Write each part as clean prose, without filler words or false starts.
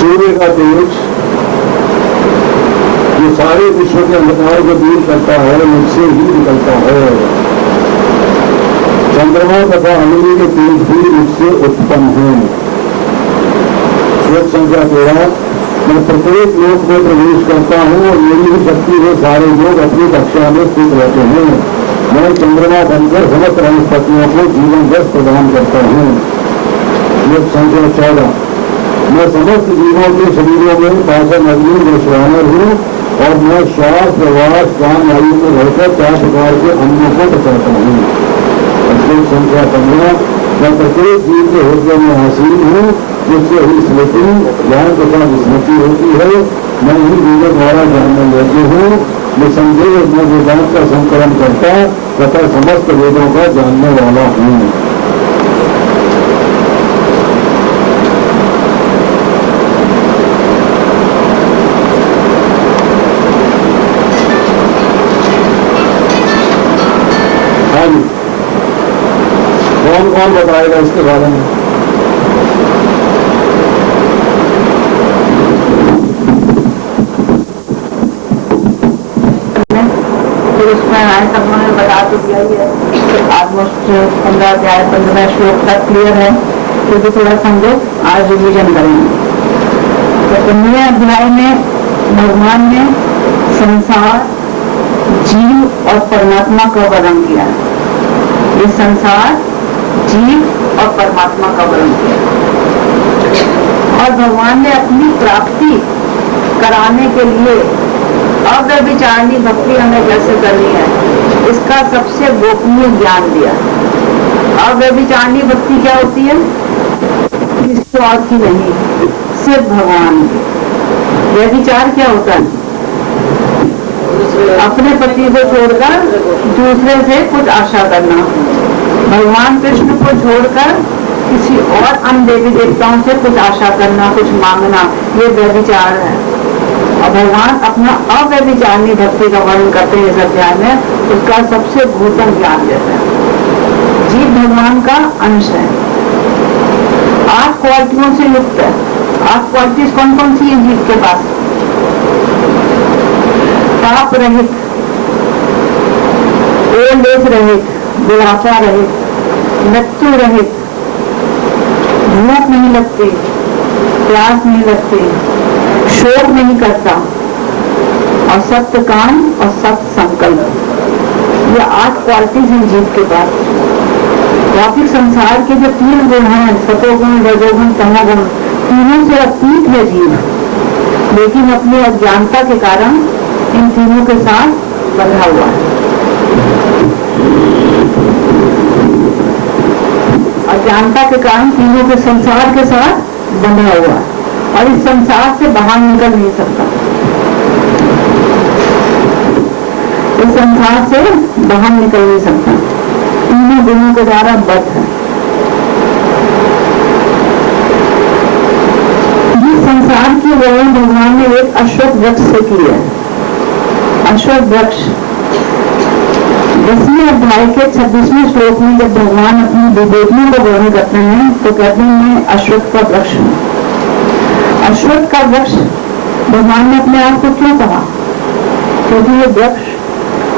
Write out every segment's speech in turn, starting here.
सूर्य का तेज ये सारे विश्व के अंधकार को दूर करता है, मुझसे ही निकलता है। चंद्रमा तथा अग्नि के तेज भी मुझसे उत्पन्न हैं। श्लोक संख्या 13। मैं प्रत्येक लोक में प्रवेश करता हूँ और मेरी ही शक्ति से सारे लोग अपनी कक्षा में स्थित रहते हैं। मैं चंद्रमा बनकर समस्त वनस्पतियों को जीवन रस प्रदान करता हूँ। श्लोक संख्या 14। मैं समस्त जीवों के शरीरों में पाचन अग्नि वैश्वानर हूँ और मैं श्वास प्रवास प्राण वायु में रहकर 4 प्रकार के अन्नों को बचाता हूँ। श्लोक संख्या 15। मैं प्रत्येक जीव के हृदय में आसीन हूँ, जिससे ही स्मृति ज्ञान तथा विस्मृति होती है। मैं ही वेदों द्वारा जानने योग्य हूँ। निसंदेह मैं वेदांत का संकलन करता तथा समस्त वेदों का जानने वाला हूँ। कौन बताएगा इसके बारे में? फिर उसमें आए सब उन्होंने बता तो दिया ही है। ऑलमोस्ट 15 अध्याय 15 श्लोक तक क्लियर है, फिर भी थोड़ा समझो, आज रिविजन करेंगे। तो 15वें अध्याय में भगवान ने संसार, जीव और परमात्मा का वर्णन किया। ये संसार, जीव और परमात्मा का वर्णन किया और भगवान ने अपनी प्राप्ति कराने के लिए अव्यभिचारिणी भक्ति हमें कैसे करनी है, इसका सबसे गोपनीय ज्ञान दिया। अव्यभिचारिणी भक्ति क्या होती है? किसी और की नहीं, सिर्फ भगवान की। व्यभिचार क्या होता है? अपने पति को छोड़कर दूसरे से कुछ आशा करना। भगवान कृष्ण को छोड़कर किसी और अन्य देवी देवताओं से कुछ आशा करना, कुछ मांगना, ये व्यभिचार है। और भगवान अपना अव्यभिचारिणी भक्ति का वर्णन करते हैं इस अध्याय में, उसका सबसे भूतम ज्ञान देते हैं। जीव भगवान का अंश है, 8 क्वालिटियों से युक्त है। 8 क्वालिटीज कौन कौन सी है जीव के पास? पाप रहित, ओल्ड एज रहित, बुढ़ापा रहित, मृत्यु रहित, भूख नहीं लगती, प्यास नहीं लगती, शोक नहीं करता और सत्य काम और सत्य संकल्प। ये 8 क्वालिटीज हैं जीव के पास। भौतिक संसार के जो 3 गुण हैं, सतोगुण, रजोगुण, तमोगुण, तीनों से अतीत है जीव, लेकिन अपनी अज्ञानता के कारण इन तीनों के साथ बंधा हुआ है। अज्ञानता के कारण तीनों के संसार के साथ बंधा हुआ है और इस संसार से बाहर निकल नहीं सकता। इस संसार से बाहर निकल नहीं सकता, तीनों गुणों के द्वारा बद्ध है। इस संसार की वर्णन भगवान ने एक अश्वत्थ वृक्ष से की है। अश्वत्थ वृक्ष 10वें अध्याय के 26वें श्लोक में जब भगवान अपनी विवेकियों को वर्णन करते हैं तो कहते हैं मैं अश्वत्थ का वृक्ष हूँ। अश्वत्थ का वृक्ष भगवान ने अपने आप को क्यों कहा? क्योंकि ये वृक्ष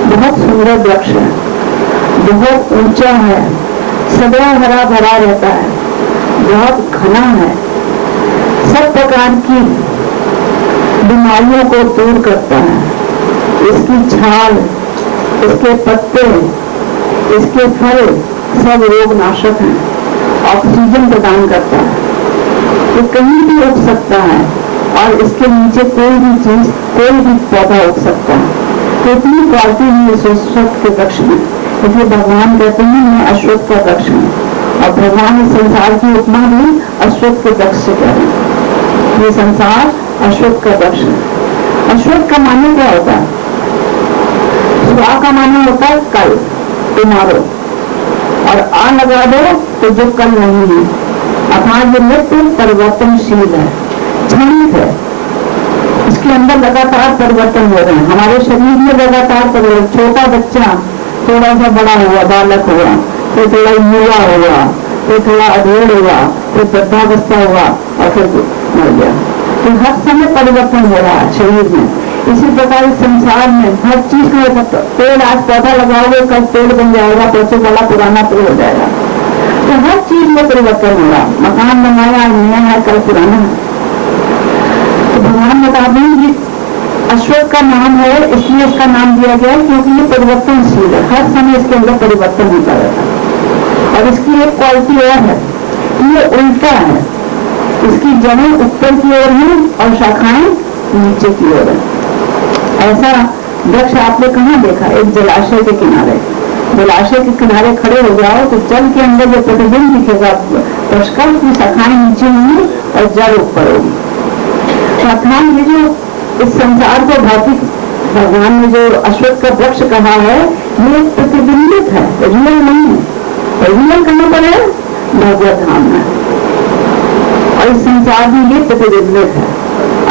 बहुत सुंदर वृक्ष है, बहुत ऊंचा है, सदैव हरा भरा रहता है, बहुत घना है, सब प्रकार की बीमारियों को दूर करता है। इसकी छाल, इसके पत्ते, इसके फल सब रोग नाशक हैं, ऑक्सीजन प्रदान करता है, ये कहीं भी उग सकता है और इसके नीचे कोई भी चीज, कोई भी पौधा उग सकता है। तो इतनी क्वालिटी है इस अश्वत्थ के वृक्ष में, इसलिए भगवान कहते हैं मैं अश्वत्थ का वृक्ष हूँ। और भगवान इस संसार की उपमा भी अश्वत्थ के वृक्ष से कह रहे हैं। ये संसार अश्वत्थ का वृक्ष है। अश्वत्थ का माने क्या होता है? स्वा का माने होता है कल, टुमारो, और आ लगा दो तो जो कल नहीं है। अर्थात ये नित्य परिवर्तनशील है, क्षणिक है, इसके अंदर लगातार परिवर्तन हो रहे हैं। हमारे शरीर में लगातार परिवर्तन, छोटा बच्चा थोड़ा सा बड़ा हुआ, बालक हुआ, फिर थोड़ा युवा हुआ, फिर थोड़ा अधेड़ हुआ, फिर वृद्धावस्था हुआ और फिर मर गया। तो हर समय परिवर्तन हो रहा है शरीर में। इसी प्रकार इस संसार में हर चीज में, पेड़ आज पौधा लगाओगे कल पेड़ बन जाएगा, परसों बड़ा पुराना पेड़ हो जाएगा। तो हर चीज में परिवर्तन हो रहा। मकान बनाया आज नया है, कल पुराना है। तो भगवान बता दें अश्वत्थ का नाम है, इसलिए इसका नाम दिया गया है क्योंकि ये परिवर्तनशील है, हर समय इसके अंदर परिवर्तन होता रहता है। और इसकी एक क्वालिटी और है, ये उल्टा है, इसकी जड़ें ऊपर की ओर हैं और शाखाएं नीचे की ओर है। ऐसा वृक्ष आपने कहाँ देखा? एक जलाशय के किनारे, जलाशय के किनारे खड़े हो जाओ तो जल के अंदर जो प्रतिबिंब दिखेगा वृक्ष का, उसकी शाखाएं नीचे होंगी और जड़ ऊपर होगी। शाखाएं ये जो इस संसार को भौतिक भगवान ने जो अश्वत्थ का वृक्ष कहा है, ये एक प्रतिबिंबित है, रियल नहीं है। रियल कहाँ पर है? भगवत धाम में। और इस संसार में ये प्रतिबिंबित है,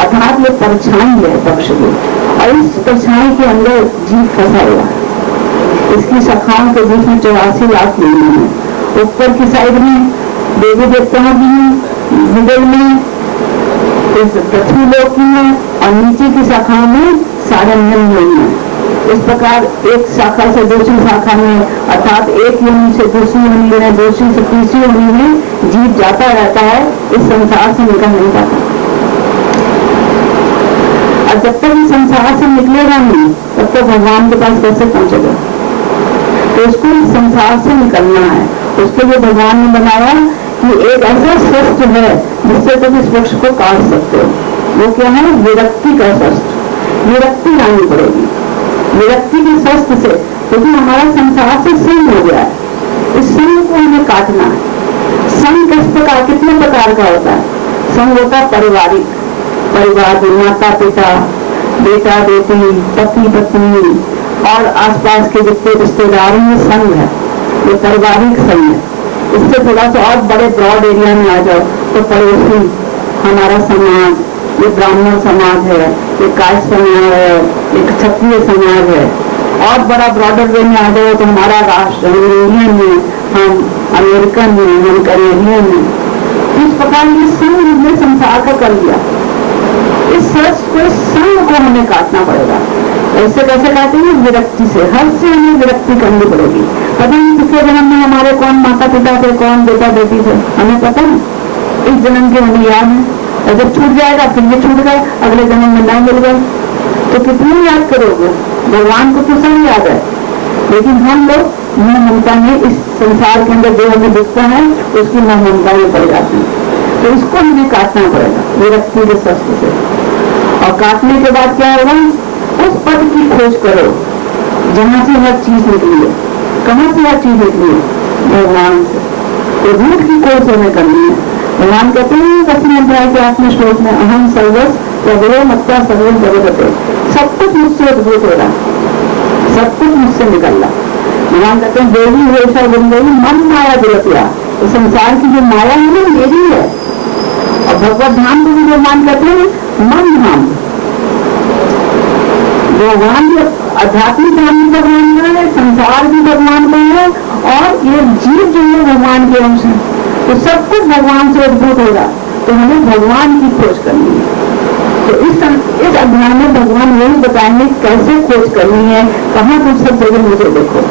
अर्थात ये परछाई है वृक्ष की, और इस परछाई के अंदर जीव फंसा हुआ है। इसकी शाखाओं के बीच में 84 लाख योनि है। ऊपर की साइड में देवी देवताओं की है, मिडिल में पृथ्वी लोक की है, और नीचे की शाखाओं में सारे योनि है। इस प्रकार एक शाखा से दूसरी शाखा में, अर्थात एक योनि से दूसरी योनि में, दूसरी से तीसरी योनि में जीव जाता रहता है, इस संसार से निकल नहीं पाता। और जब तक इस संसार से निकलेगा नहीं, तब तक भगवान के पास कैसे पहुंचेगा? तो उसको इस संसार से निकलना है। उसके लिए भगवान ने बनाया कि एक ऐसा शस्त्र है जिससे तुम इस वृक्ष को काट सकते हो। वो क्या है? विरक्ति का शस्त्र। विरक्ति लानी पड़ेगी, विरक्ति के शस्त्र से, क्योंकि हमारा संसार से संग हो गया है। इस संग को हमें काटना है। संग किस प्रकार, कितने प्रकार का होता है? संग होता है पारिवारिक, परिवार में माता पिता, बेटा बेटी, पति पत्नी और आसपास के जितने रिश्तेदार हैं, ये संग है, ये पारिवारिक संग है। इससे थोड़ा सा और बड़े ब्रॉड एरिया में आ जाओ तो पड़ोसी, हमारा समाज, ये ब्राह्मण समाज है, ये कायस्थ समाज है, एक क्षत्रिय समाज है। और बड़ा ब्रॉडर वे में आ जाओ तो हमारा राष्ट्र, हम इंडियन है, हम अमेरिकन है, हम कैनेडियन है। इस प्रकार ये संग हमने संसार का कर लिया। इस सर्च को, इस संग को हमें काटना पड़ेगा। ऐसे कैसे काटेंगे? विरक्ति से। हर से हमें विरक्ति करनी पड़ेगी। पता नहीं पिछले जन्म में हमारे कौन माता पिता थे, कौन बेटा बेटी थे, हमें पता है। इस जन्म के हमें याद है, और जब छूट जाएगा फिर ये छूट गए, अगले जन्म में ना मिल गए तो कितनी याद करोगे? भगवान को तो सब याद है, लेकिन हम लोग मोह ममता में, इस संसार के अंदर जो हमें दिखता है उसकी मोह ममता में पड़ जाते हैं। तो इसको हमें काटना पड़ेगा विरक्ति के शस्त्र से। और काटने के बाद क्या होगा? उस पद की खोज करो जहां से हर चीज निकली है। कहां से हर चीज निकली है? भगवान से। तो रूट की खोज हमें करनी है। भगवान कहते हैं 10वें अध्याय के 8वें श्लोक में, अहम सर्वस प्रभो मत्ता सर्व जगते, सब कुछ मुझसे उद्भूत हो रहा, सब कुछ मुझसे निकल रहा। भगवान कहते हैं देवी हमेशा बन गई मन माया दुलतिया। तो संसार की जो माया है ना, मेरी है। और भगवत धाम को भी भगवान कहते हैं मन धाम। भगवान जो आध्यात्मिक धाम भी भगवान का है, संसार भी भगवान का है, और ये जीव जो है भगवान के अंश है। तो सब कुछ भगवान से उद्भूत होगा। तो हमें भगवान की खोज करनी है। तो इस अध्याय में भगवान यही बताएंगे कैसे खोज करनी है, कहाँ तुम सब जगह मुझे देखो।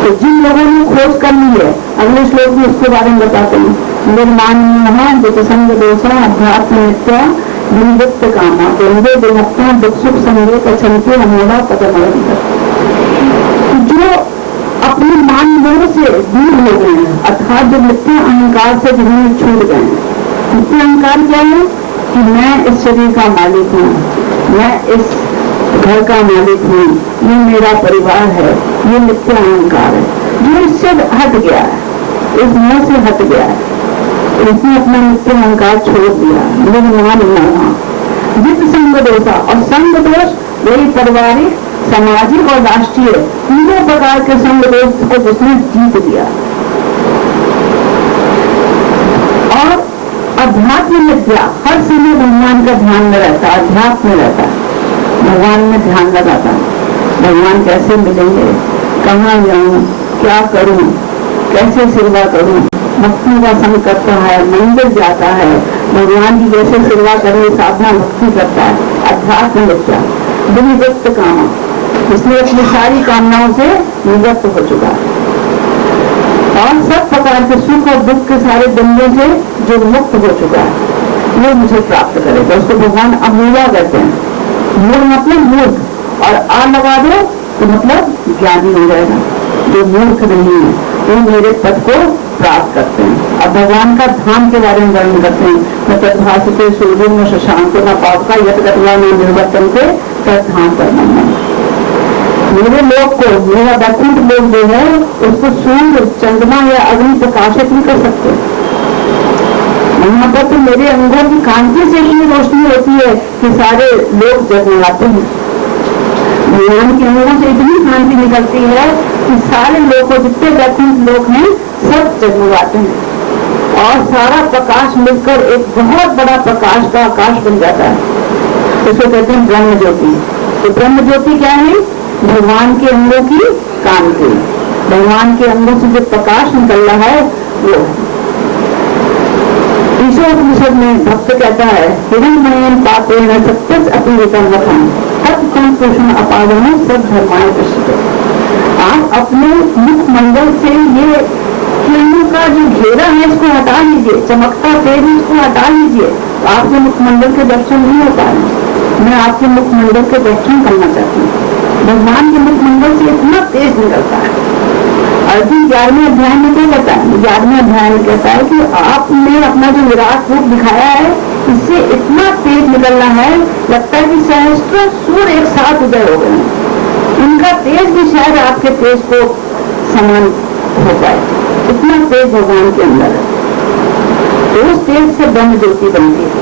तो जिन लोगों ने खोज कर ली है, अगले श्लोक में उसके बारे में बताते हैं। निर्माण जितसंग दोषा अध्यात्म नित्या निवृत्त कामा द्वंद्व विमुक्ता दुख सुख संगे कछंते अमोड़ा पदम। जो अपने मान मोह से दूर हो गए हैं, अर्थात जो मिथ्या अहंकार से जिन्हें छूट गए हैं। मिथ्या अहंकार क्या है कि मैं इस शरीर का मालिक हूँ, मैं इस घर का मालिक हूँ, ये मेरा परिवार है, ये मिथ्या अहंकार है। जो इससे हट गया है, इस मोह से हट गया है, इसने अपना मिथ्या अहंकार छोड़ दिया। निर्माण मोह जित संग दोषा, और संग दोष वही पारिवारिक, सामाजिक और राष्ट्रीय, तीनों प्रकार के संग दोष को जिसने जीत दिया। और अध्यात्म विद्या, हर समय भगवान का ध्यान में रहता है, अध्यात्म में रहता है, भगवान में ध्यान लगाता है। भगवान कैसे मिलेंगे, कहाँ जाऊं, क्या करूं, कैसे सेवा करूं, भक्ति का संग करता है, मंदिर जाता है, भगवान की जैसे सेवा करने साधना भक्ति करता है। अध्यात्म विद्या विनिवृत्त कामा, इसलिए अपनी सारी कामनाओं से निवृत्त हो चुका है और सब प्रकार के सुख और दुख के सारे द्वंद्वों से जो मुक्त हो चुका है, वो मुझे प्राप्त करेगा। उसको भगवान अमूला कहते हैं। मूल मतलब मूर्ख, और आ लगा दो तो मतलब ज्ञानी हो जाएगा। जो मूर्ख नहीं है वो मेरे पद को प्राप्त करते हैं। अब भगवान का धाम के बारे में वर्णन करते हैं। तद्भासते सूर्य में शशांक न पाप का यत गतवा में निर्वर्तन से तद्धाम करना। मेरे लोक को, मेरा वैकुंठ लोक जो है, उसको सूर्य, चंद्रमा या अग्नि प्रकाशित नहीं कर सकते। वहां पर तो मेरे अंगों की कांति से इतनी रोशनी होती है कि सारे लोग जगमगाते हैं। भगवान के अंगों से इतनी कांति निकलती है कि सारे लोग, जितने वैकुंठ लोग हैं, सब जगमगाते हैं और सारा प्रकाश मिलकर एक बहुत बड़ा प्रकाश का आकाश बन जाता है। इसको कहते हैं ब्रह्म ज्योति। तो ब्रह्म ज्योति क्या है? भगवान के अंगों की कांति, भगवान के अंगों से जो प्रकाश निकल रहा है वो है। ईशोपनिषद में भक्त कहता है, हिरण्मयेन पापेन सत्यस अपीतम वचन तत् संतोषण अपादन सब धर्माय दृष्टि। आप अपने मुख मंडल से ये किरणों का जो घेरा है इसको हटा लीजिए, चमकता तेज इसको हटा लीजिए, तो आपके मुख मंडल के दर्शन नहीं हो पा रहे। मैं आपके मुख मंडल के दर्शन करना चाहती हूँ। भगवान के मुख मंडल से इतना तेज निकलता है। अर्जुन 11वें अध्याय में क्या कहता है? 11वें अध्याय में कहता है कि आपने अपना जो विराट रूप दिखाया है, इससे इतना तेज निकल रहा है, लगता है कि सहस्त्र सूर्य एक साथ उदय हो गए। उनका तेज भी शायद आपके तेज को समान हो पाए, इतना तेज भगवान के अंदर है। तो उस तेज से ब्रह्म ज्योति बनती है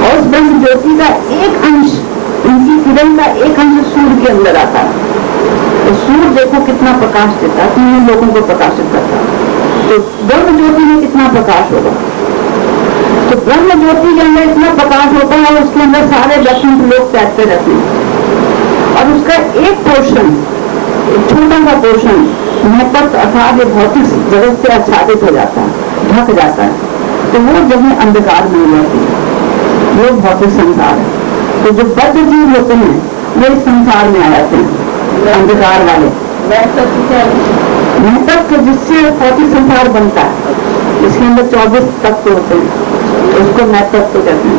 और उस ब्रह्म ज्योति का एक अंश, उनकी किरण का एक अंश सूर्य के अंदर आता है। तो सूर्य देखो कितना प्रकाश देता है, तीनों लोगों को प्रकाशित करता है। तो ब्रह्म ज्योति में कितना प्रकाश होगा? तो ब्रह्म ज्योति के अंदर इतना प्रकाश होता है, उसके अंदर सारे वैकुंठ लोग तैरते रहते हैं और उसका एक पोर्शन, एक छोटा सा पोर्शन महत्व अर्थात ये भौतिक जगत से आच्छादित हो जाता है, ढक जाता है। तो वो जगह अंधकार में हो जाती है, वो भौतिक संसार है। तो जो बद्ध जीव होते हैं वो इस संसार में आ जाते हैं, अंधकार वाले महत्व, जिससे भौतिक संसार बनता है। इसके अंदर 24 तत्व होते हैं, उसको महत्व कहते हैं।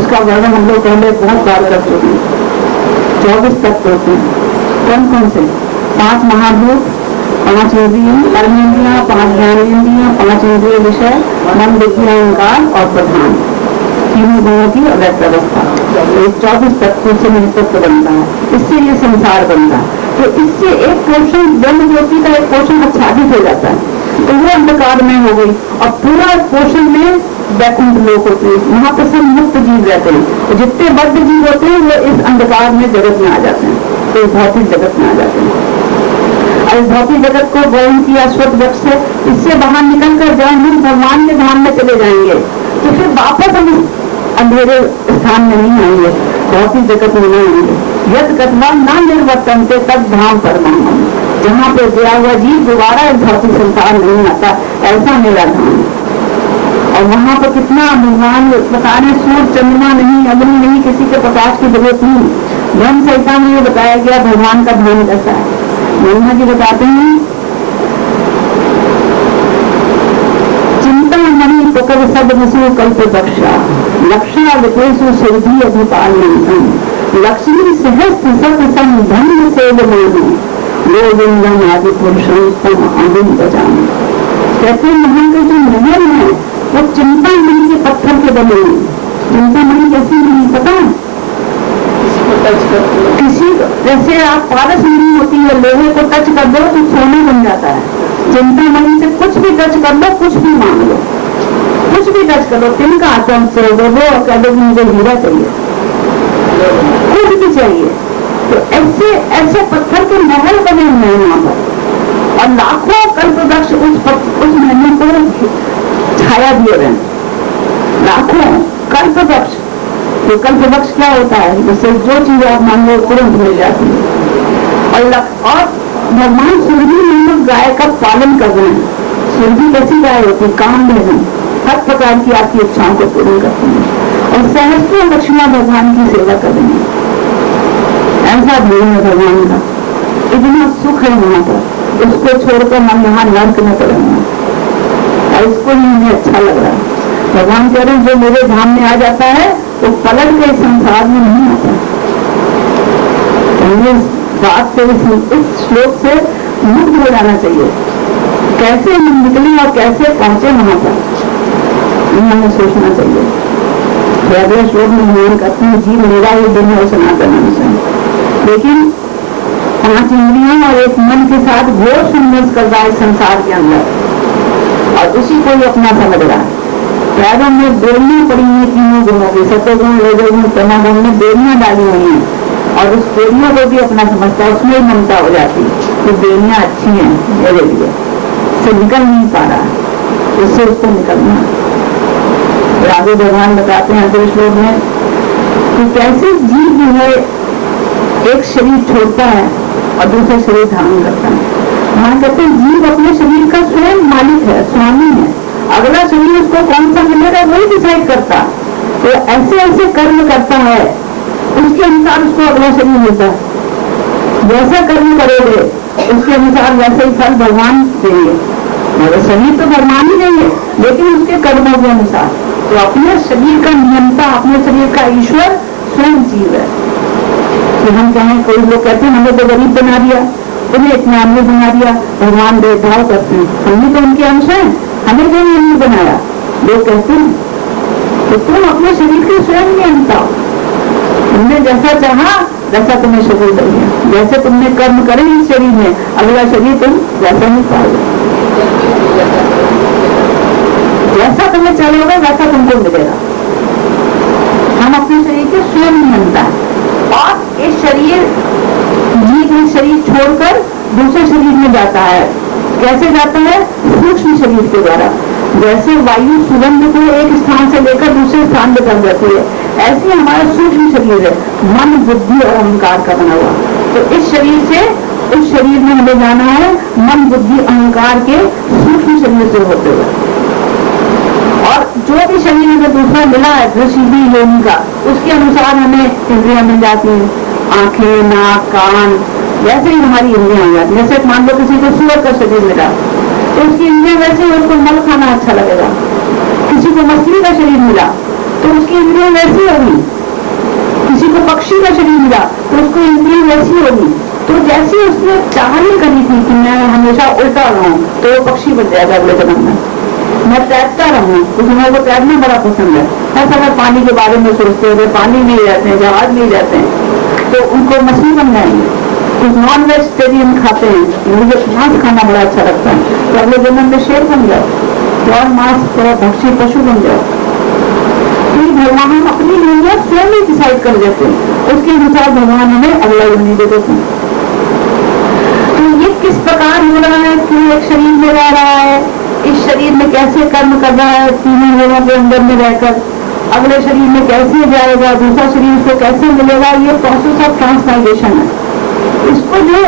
उसका वर्णन हम लोग पहले बहुत बार कर चुके हैं। 24 तत्व होते हैं। कौन कौन से? 5 महाभूत, 5 इंद्रियां, कर्मेंद्रियां, 5 ज्ञानेंद्रियां, 5 इंद्रिय विषय, मन, बुद्धि, अहंकार और प्रधान, तीनों गुणों की अव्यक्त अवस्था। 24 तत्वों से महत्व बनता है, इससे ये संसार बनता है। तो इससे एक पोर्शन, ब्रह्म ज्योति का एक पोर्शन आच्छादित हो जाता है, तो वो अंधकार में हो गई और पूरा पोर्शन में वैकुंठ लोक होते हैं। वहां पर सब मुक्त जीव रहते हैं। तो जितने बद्ध जीव होते हैं वो इस अंधकार में जगत में आ जाते हैं, तो भौतिक जगत में आ जाते हैं। और इस भौतिक जगत को ग्रहण किया स्वत वृक्ष से, इससे बाहर निकल कर जब हम भगवान के धाम में चले जाएंगे तो फिर वापस हम अंधेरे स्थान में नहीं आएंगे, भौतिक जगत में नहीं आएंगे। यद गतवा न निर्वर्तन से तब धाम परमाणु, जहाँ पे गया हुआ जीव दोबारा इस भौतिक संसार नहीं आता, ऐसा मेरा धाम है। और वहाँ पर कितना भगवान बता रहे, सूर्य चंद्रमा नहीं, अग्नि नहीं, किसी के प्रकाश की जरूरत नहीं। ब्रह्म संहिता में ये बताया गया भगवान का धाम कैसा है। ब्रह्मा जी बताते हैं, चिंता मणि पुकर सब वसु कल्प दक्षा लक्षा विपेशु सिद्धि अधिपालनम लक्ष्मी सहस्त्र सत संधन से मानो गोविंदम आदि पुरुषम तम अभिन बजाने। कहते हैं वहां के जो महल है वो चिंतामणि के पत्थर के बने हैं। चिंतामणि कैसी नहीं पता है? किसी जैसे आप पारस मणि होती है, लोहे को टच कर दो तो सोना बन जाता है। चिंतामणि से कुछ भी टच कर लो, कुछ भी मांग लो, कुछ भी टच कर लो, तिनका आचरण से वो कह दो मुझे हीरा चाहिए, कुछ भी चाहिए। तो ऐसे ऐसे पत्थर के महल बने हुए हैं वहां पर, और लाखों कल्प वृक्ष उस महल को छाया दिए हुए, लाखों कल्प वृक्ष। तो कल्प वृक्ष क्या होता है? जैसे जो चीज आप मांगो तुरंत मिल जाती है। और भगवान सुरभि नामक गाय का पालन कर रहे हैं। सुरभि कैसी गाय होती है? काम भजन, हर प्रकार की आपकी इच्छाओं को पूर्ण करती है, और सहस्त्रों लक्ष्मियां भगवान की सेवा कर रही है। ऐसा भीड़ है भगवान का, इतना सुख है वहां पर, उसको छोड़कर हम यहाँ नर्क में पड़ेंगे, इसको ही हमें अच्छा लग रहा है। भगवान कह रहे हैं जो मेरे धाम में आ जाता है वो तो पलट के संसार में नहीं आता। हमें बात से इस श्लोक से मुक्त हो जाना चाहिए। कैसे हम निकले और कैसे पहुंचे वहां पर, हमें सोचना चाहिए। अगले श्लोक में भगवान कहते हैं जीव मेरा ही दिन है सनातन अनुसार, लेकिन 5 इंद्रियों और एक मन के साथ घोर संघर्ष कर रहा है संसार के अंदर, और उसी को ही अपना समझ रहा है। पैरों में बेड़ियां पड़ी हुई तीनों गुणों की, सतोगुण रजोगुण तमोगुण में बेड़ियां डाली हुई हैं, और उस बेड़ियों को भी अपना समझता है, उसमें ममता हो जाती है कि बेड़ियां अच्छी हैं मेरे लिए, से निकल नहीं पा रहा है, उससे उसको निकलना। आगे भगवान बताते हैं अगले श्लोक में कि कैसे जीव जो है एक शरीर छोड़ता है और दूसरा शरीर धारण करता है। वहां कहते हैं जीव अपने शरीर का स्वयं मालिक है, स्वामी है, अगला शरीर उसको कौन सा मिलेगा वही डिसाइड करता। तो ऐसे ऐसे कर्म करता है, उसके अनुसार उसको अगला शरीर मिलता है। जैसा कर्म करोगे उसके अनुसार वैसे ही फल भगवान देंगे। मेरा शरीर तो भगवान ही देंगे, लेकिन उसके कर्मों के अनुसार। तो अपने शरीर का नियंता, अपने शरीर का ईश्वर स्वयं जीव है। कि हम कहें, कोई लोग कहते हैं हमें तो गरीब बना दिया, तुम्हें इतना अमीर बना दिया, भगवान भेदभाव करते हैं, हमने तो उनके अंश हैं, हमें जो नहीं बनाया। लोग कहते हैं तो तुम अपने शरीर के स्वयं नियंता हो, तुमने जैसा चाहा वैसा तुम्हें शरीर दे दिया, जैसे तुमने कर्म करे इस शरीर में, अगला शरीर तुम वैसा नहीं पाओगे, जैसा तुम्हें चलोगे वैसा तुमको मिलेगा। हम अपने शरीर के स्वयं नियंता है, और इस शरीर जीव में शरीर छोड़कर दूसरे शरीर में जाता है। कैसे जाता है? सूक्ष्म शरीर के द्वारा। जैसे वायु सुगंध को एक स्थान से लेकर दूसरे स्थान पर कर जाती है, ऐसे हमारा सूक्ष्म शरीर है, मन बुद्धि और अहंकार का बना हुआ। तो इस शरीर से उस शरीर में हमें जाना है मन बुद्धि अहंकार के सूक्ष्म शरीर से होते हुए। और जो भी शरीर हमें दूसरा मिला है दृष्टि योनि का, उसके अनुसार हमें इंद्रियां मिल जाती हैं, आंखें, नाक, कान, वैसे ही हमारी इंद्रियां हो जाती है। जैसे मान लो किसी को सूअर का शरीर मिला तो उसकी इंद्रियां वैसे ही, उसको मल खाना अच्छा लगेगा। किसी को मछली का शरीर मिला तो उसकी इंद्रियां वैसी होगी। किसी को पक्षी का शरीर मिला तो उसको इंद्रियां वैसी होगी। तो जैसे उसने चाहनी करी थी कि मैं हमेशा उल्टा रहूं तो वो पक्षी बन जाएगा अगले जन्म में। मैं तैरता रहूं, उसमें को तैरना बड़ा पसंद है, ऐसा अगर पानी के बारे में सोचते हैं, पानी में रहते हैं, जहाज में रहते हैं, तो उनको मछली बन जाएंगे। कुछ नॉन वेजिटेरियन खाते हैं, मुझे मांस खाना बड़ा अच्छा लगता है, तो अगले जन्म में शेर बन जाओ और मांस थोड़ा भक्षी पशु बन जाओ। फिर भगवान हम अपनी योजना स्वयं ही डिसाइड कर देते हैं, उसके अनुसार भगवान हमें अगला योनि दे देते हैं। तो ये किस प्रकार हो रहा है, क्यों एक शरीर में रह रहा है, इस शरीर में कैसे कर्म कर रहा है, तीनों लोगों के अंदर में रहकर अगले शरीर में कैसे जाएगा, दूसरा शरीर उसको कैसे मिलेगा, ये प्रोसेस ऑफ ट्रांसफॉर्मेशन है। इसको जो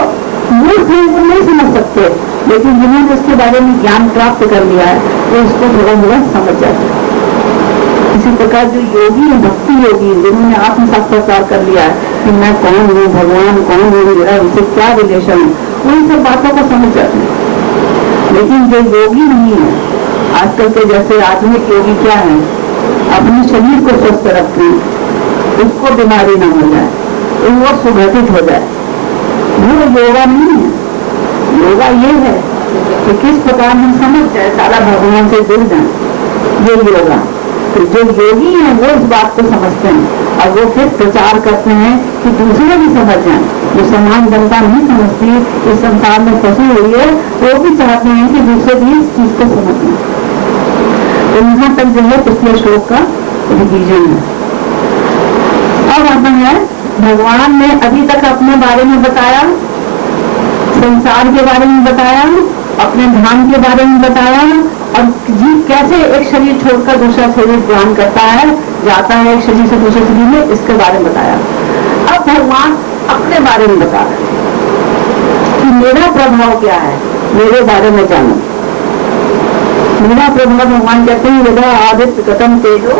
मूर्ख है वो नहीं समझ सकते, लेकिन जिन्होंने इसके बारे में ज्ञान प्राप्त कर लिया है वो इसको थोड़ा थोड़ा समझ जाते हैं। इसी प्रकार जो योगी है, भक्ति योगी, जिन्होंने आत्म साक्षात्कार कर लिया है कि मैं कौन हूँ, भगवान कौन है, मेरा उनसे क्या रिलेशन है, वो इन सब बातों को समझ जाते हैं। लेकिन जो योगी नहीं है, आजकल के जैसे आधुनिक योगी क्या है, अपने शरीर को स्वस्थ रखते हैं, उसको बीमारी ना हो जाए, वो सुगठित हो जाए, वो योगा नहीं है। योगा ये है कि किस प्रकार हम समझ जाए, सारा भगवान से जुड़ जाए, ये योगा। तो जो योगी हैं वो इस बात को समझते हैं और वो फिर प्रचार करते हैं कि दूसरे भी समझ जाएं। जो सामान्य जनता नहीं समझती, इस संसार में फंसी हुई है, वो भी चाहते हैं कि दूसरे भी इस चीज को समझ लें। तो यहाँ तक जो है पिछले श्लोक का रिवीजन है। अब आता है, भगवान ने अभी तक अपने बारे में बताया, संसार के बारे में बताया, अपने धाम के बारे में बताया, और जीव कैसे एक शरीर छोड़कर दूसरा शरीर ग्रहण करता है, जाता है एक शरीर से दूसरे शरीर में, इसके बारे में बताया। अब भगवान अपने बारे में बता रहे हैं कि मेरा प्रभाव क्या है, मेरे बारे में जानो। मेरा प्रभाव, भगवान कहते हैं, यदा आदित्य गतम तेजो,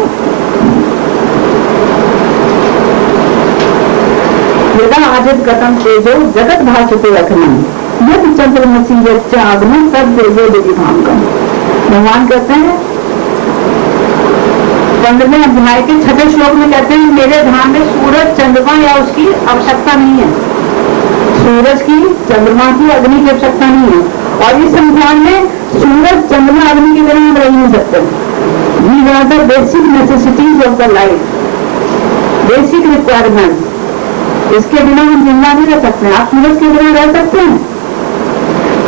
यदा आदित्य गतम तेजो जगत भाषते रखना, यदि चंद्रमसी आगमन तब तेजो देवी भाम का। भगवान कहते हैं 15वें अध्याय के 6वें श्लोक में कहते हैं, मेरे धाम में सूरज चंद्रमा या उसकी आवश्यकता नहीं है, सूरज की, चंद्रमा की, अग्नि की आवश्यकता नहीं है। और इस संसार में सूरज, चंद्रमा, अग्नि के बिना हम रह नहीं सकते। These are the basic necessities of the life, basic requirements। इसके बिना हम जिंदा नहीं रह सकते हैं। आप सूरज के बिना रह सकते हैं,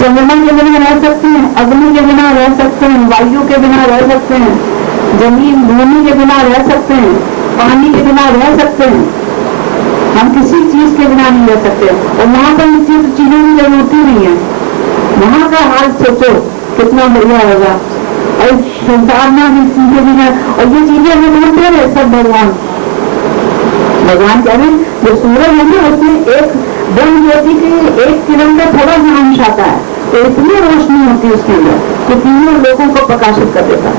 चंद्रमा के बिना रह सकते हैं, अग्नि के बिना रह सकते हैं, वायु के बिना रह सकते हैं, जमीन भूमि के बिना रह सकते हैं, पानी के बिना रह सकते हैं। हम किसी चीज के बिना नहीं रह सकते। और वहां पर चीजों की जरूरत ही नहीं है। वहां का हाल सोचो कितना बढ़िया होगा। और संसार में हम चीजें बिना, और ये चीजें हमें ढूंढते रहे सब भगवान कह रहे हैं, जो सूरज है ना, उसमें एक ब्रह्म ज्योति की एक किरण का थोड़ा सा अंश आता है, तो इतनी रोशनी होती है उसके अंदर कि तीनों लोगों को प्रकाशित कर देता है।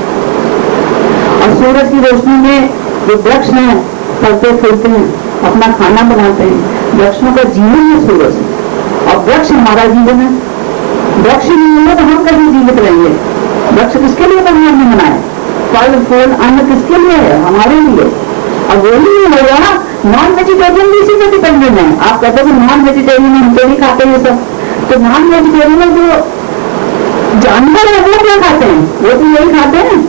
और सूरज की रोशनी में जो वृक्ष हैं, फलते फूलते हैं, अपना खाना बनाते हैं, वृक्षों का जीवन है सूरज, और वृक्ष हमारा जीवन है। वृक्ष नहीं होगा तो हम कैसे जीवित रहेंगे? वृक्ष किसके लिए भगवान ने बनाए? फल फूल अन्न किसके लिए है? हमारे लिए। अब वो नहीं होगा, नॉन वेजिटेरियन भी इसी से डिपेंडेंट है। आप कहते हो नॉन वेजिटेरियन हम तो नहीं खाते ये सब, तो नॉन वेजिटेरियन जो जानवर है वो क्या खाते हैं? वो तो यही खाते हैं।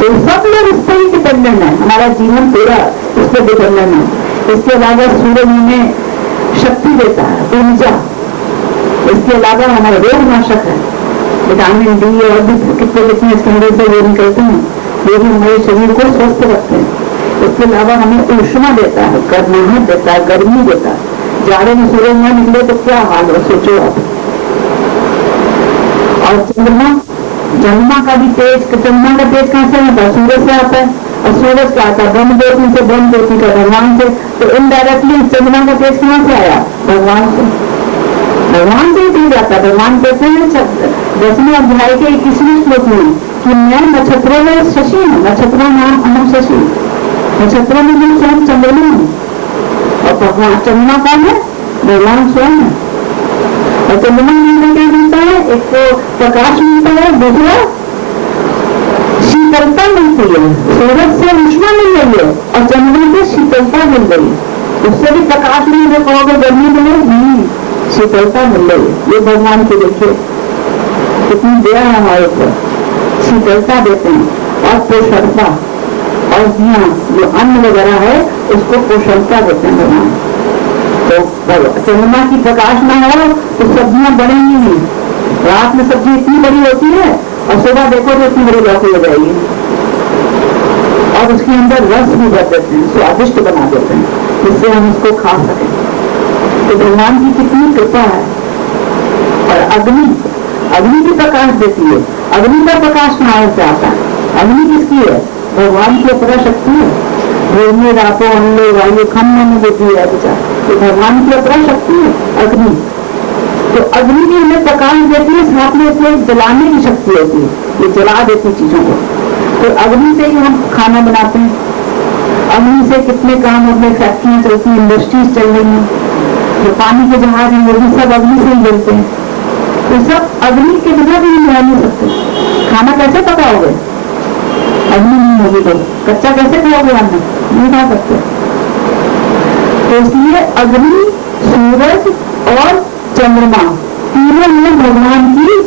तो सब लोग इस पर ही डिपेंडेंट है, हमारा जीवन पूरा इस पर डिपेंडेंट है। इसके अलावा सूरज हमें शक्ति देता है, ऊर्जा। इसके अलावा हमारा रोग नाशक है, विटामिन डी और भी कितने कितने इसके अंदर से वो निकलते हैं, वो भी हमारे शरीर को स्वस्थ रखते हैं। इसके अलावा हमें ऊष्मा देता है, गर्माहट देता है, गर्मी देता है। जाड़े में सूरज न निकले तो क्या हाल हो, सोचो आप। और चंद्रमा का भी तेज, चंद्रमा का तेज कहां से आता है? सूरज से आता है। और सूरज क्या आता है? ब्रह्म ज्योति से, ब्रह्म ज्योति का भगवान से। तो इनडायरेक्टली चंद्रमा का तेज कहां से आया? भगवान से। भगवान से ही तेज आता है। भगवान कहते हैं 10वें अध्याय के 21वें श्लोक में कि मैं नक्षत्रों में शशि हूँ, नक्षत्रों नाम अहम शशि, नक्षत्रों में मैं स्वयं चंद्रमा हूँ। और भगवान चंद्रमा कौन है? भगवान स्वयं है। और चंद्रमा में क्या मिलता है? एक तो प्रकाश मिलता है, दूसरा शीतलता मिलती है। सूरज से ऊष्मा मिल रही है और चंद्रमा से शीतलता मिल रही है। उससे भी प्रकाश नहीं, जो कहोगे गर्मी मिले, नहीं, शीतलता मिल रही है। ये भगवान की देखिए कितनी दया है हमारे ऊपर, शीतलता देते हैं। और पोषणता और जो अन्न वगैरह है उसको पोषणता देते हैं भगवान। तो चंद्रमा की प्रकाश ना हो तो सब्जियां बढ़ेंगी नहीं। रात में सब्जी इतनी बड़ी होती है और सुबह देखो तो इतनी बड़ी लौकी हो जाएगी। और उसके अंदर रस भी भर देते हैं, स्वादिष्ट बना देते हैं, जिससे हम उसको खा सकें। तो भगवान की कितनी कृपा है। और अग्नि की प्रकाश देती है। अग्नि का प्रकाश कहाँ से आता है? अग्नि किसकी है? भगवान की अपरा शक्ति है। भूमि रापो अन्न वायु खम्म में देती है विचार, तो भगवान की अपरा शक्ति है अग्नि। तो अग्नि भी हमें प्रकाश देती है, साथ में इसमें जलाने की शक्ति होती है, ये जला देती चीजों को। तो अग्नि से ही हम खाना बनाते हैं। अग्नि से कितने काम होते हैं, फैक्ट्रियां चलती हैं, इंडस्ट्रीज चल रही हैं। जो पानी के जहाज हैं वो भी सब अग्नि से ही जलते हैं, तो सब अग्नि के बिना भी नहीं रह नहीं सकते। खाना कैसे पकाओगे, अग्नि नहीं होगी तो कच्चा कैसे खाओगे, अन्न नहीं खा सकते। तो इसलिए अग्नि, सूरज और चंद्रमा तीनों में भगवान की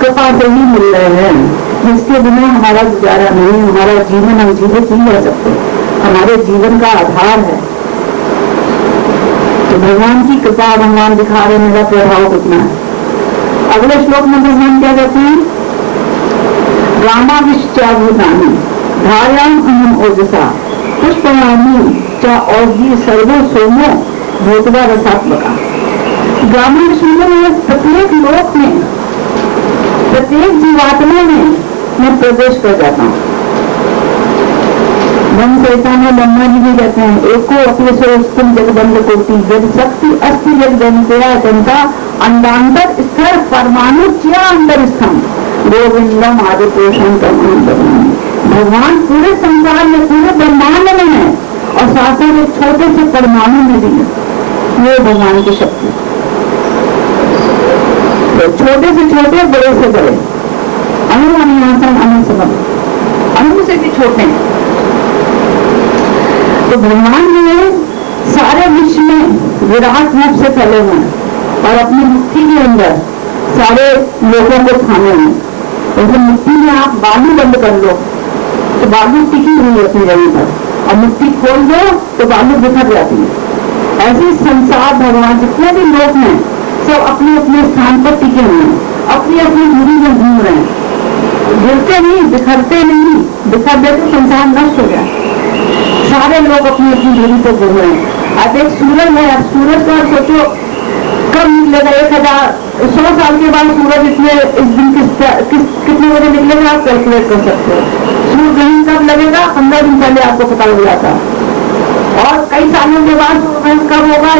कृपा से ही मिल रहे हैं, जिसके बिना हमारा गुजारा नहीं, हमारा जीवन हम जीवित नहीं रह सकते, हमारे जीवन का आधार है। तो भगवान की कृपा भगवान दिखा रहे, मेरा प्रभाव कितना है। अगले श्लोक में भगवान क्या कहते हैं, रामाविश्चाभूतानि धार्याम अहम ओजसा पुष्पयामी चा औषधि सर्वो सोमो भूतवा रसात्मका। ग्रामीण विश्व में प्रत्येक लोक में, प्रत्येक जीवात्मा में मैं प्रवेश कर जाता हूँ। ब्रह्म संहिता में ब्रह्मा जी भी कहते हैं, एको अपने से उत्तम जगदंड कोटि जग शक्ति अस्थि जग जनता जनता अंडांतर स्थिर परमाणु क्या अंदर स्तंभ गोविंदम आदि पोषण भगवान पूरे संसार में, पूरे ब्रह्मांड में है, और साथ ही एक छोटे से परमाणु में भी है। ये भगवान की शक्ति, तो छोटे से छोटे, बड़े से बड़े, अणु अनियासन अणु सबम, अणु से भी छोटे हैं। तो भगवान में सारे विश्व में विराट रूप से फैले हुए हैं, और अपनी मुट्ठी के अंदर सारे लोगों को थामे हुए। तो मुट्ठी में आप बालू बंद कर लो तो बालू टिकी हुई है अपनी जगह पर, और मुट्ठी खोल दो तो बालू बिखर जाती है। ऐसे संसार भगवान जितने भी लोग हैं सब अपने अपने स्थान पर टिके हुए हैं, अपनी अपनी दूरी में घूम रहे हैं, गिरते नहीं, बिखरते नहीं, बिखर देते संसार नष्ट हो गया। सारे लोग अपनी अपनी दूरी पर घूम रहे हैं। अब एक सूरज है, अब सूरज का सोचो कब निकलेगा, 1100 साल के बाद सूरज इस दिन कितने बजे निकलेगा आप कैलकुलेट कर सकते हो। सूर्य ग्रहण कब लगेगा, 15 दिन पहले आपको पता लग जाता, और कई सालों के बाद सूर्य ग्रहण कब होगा,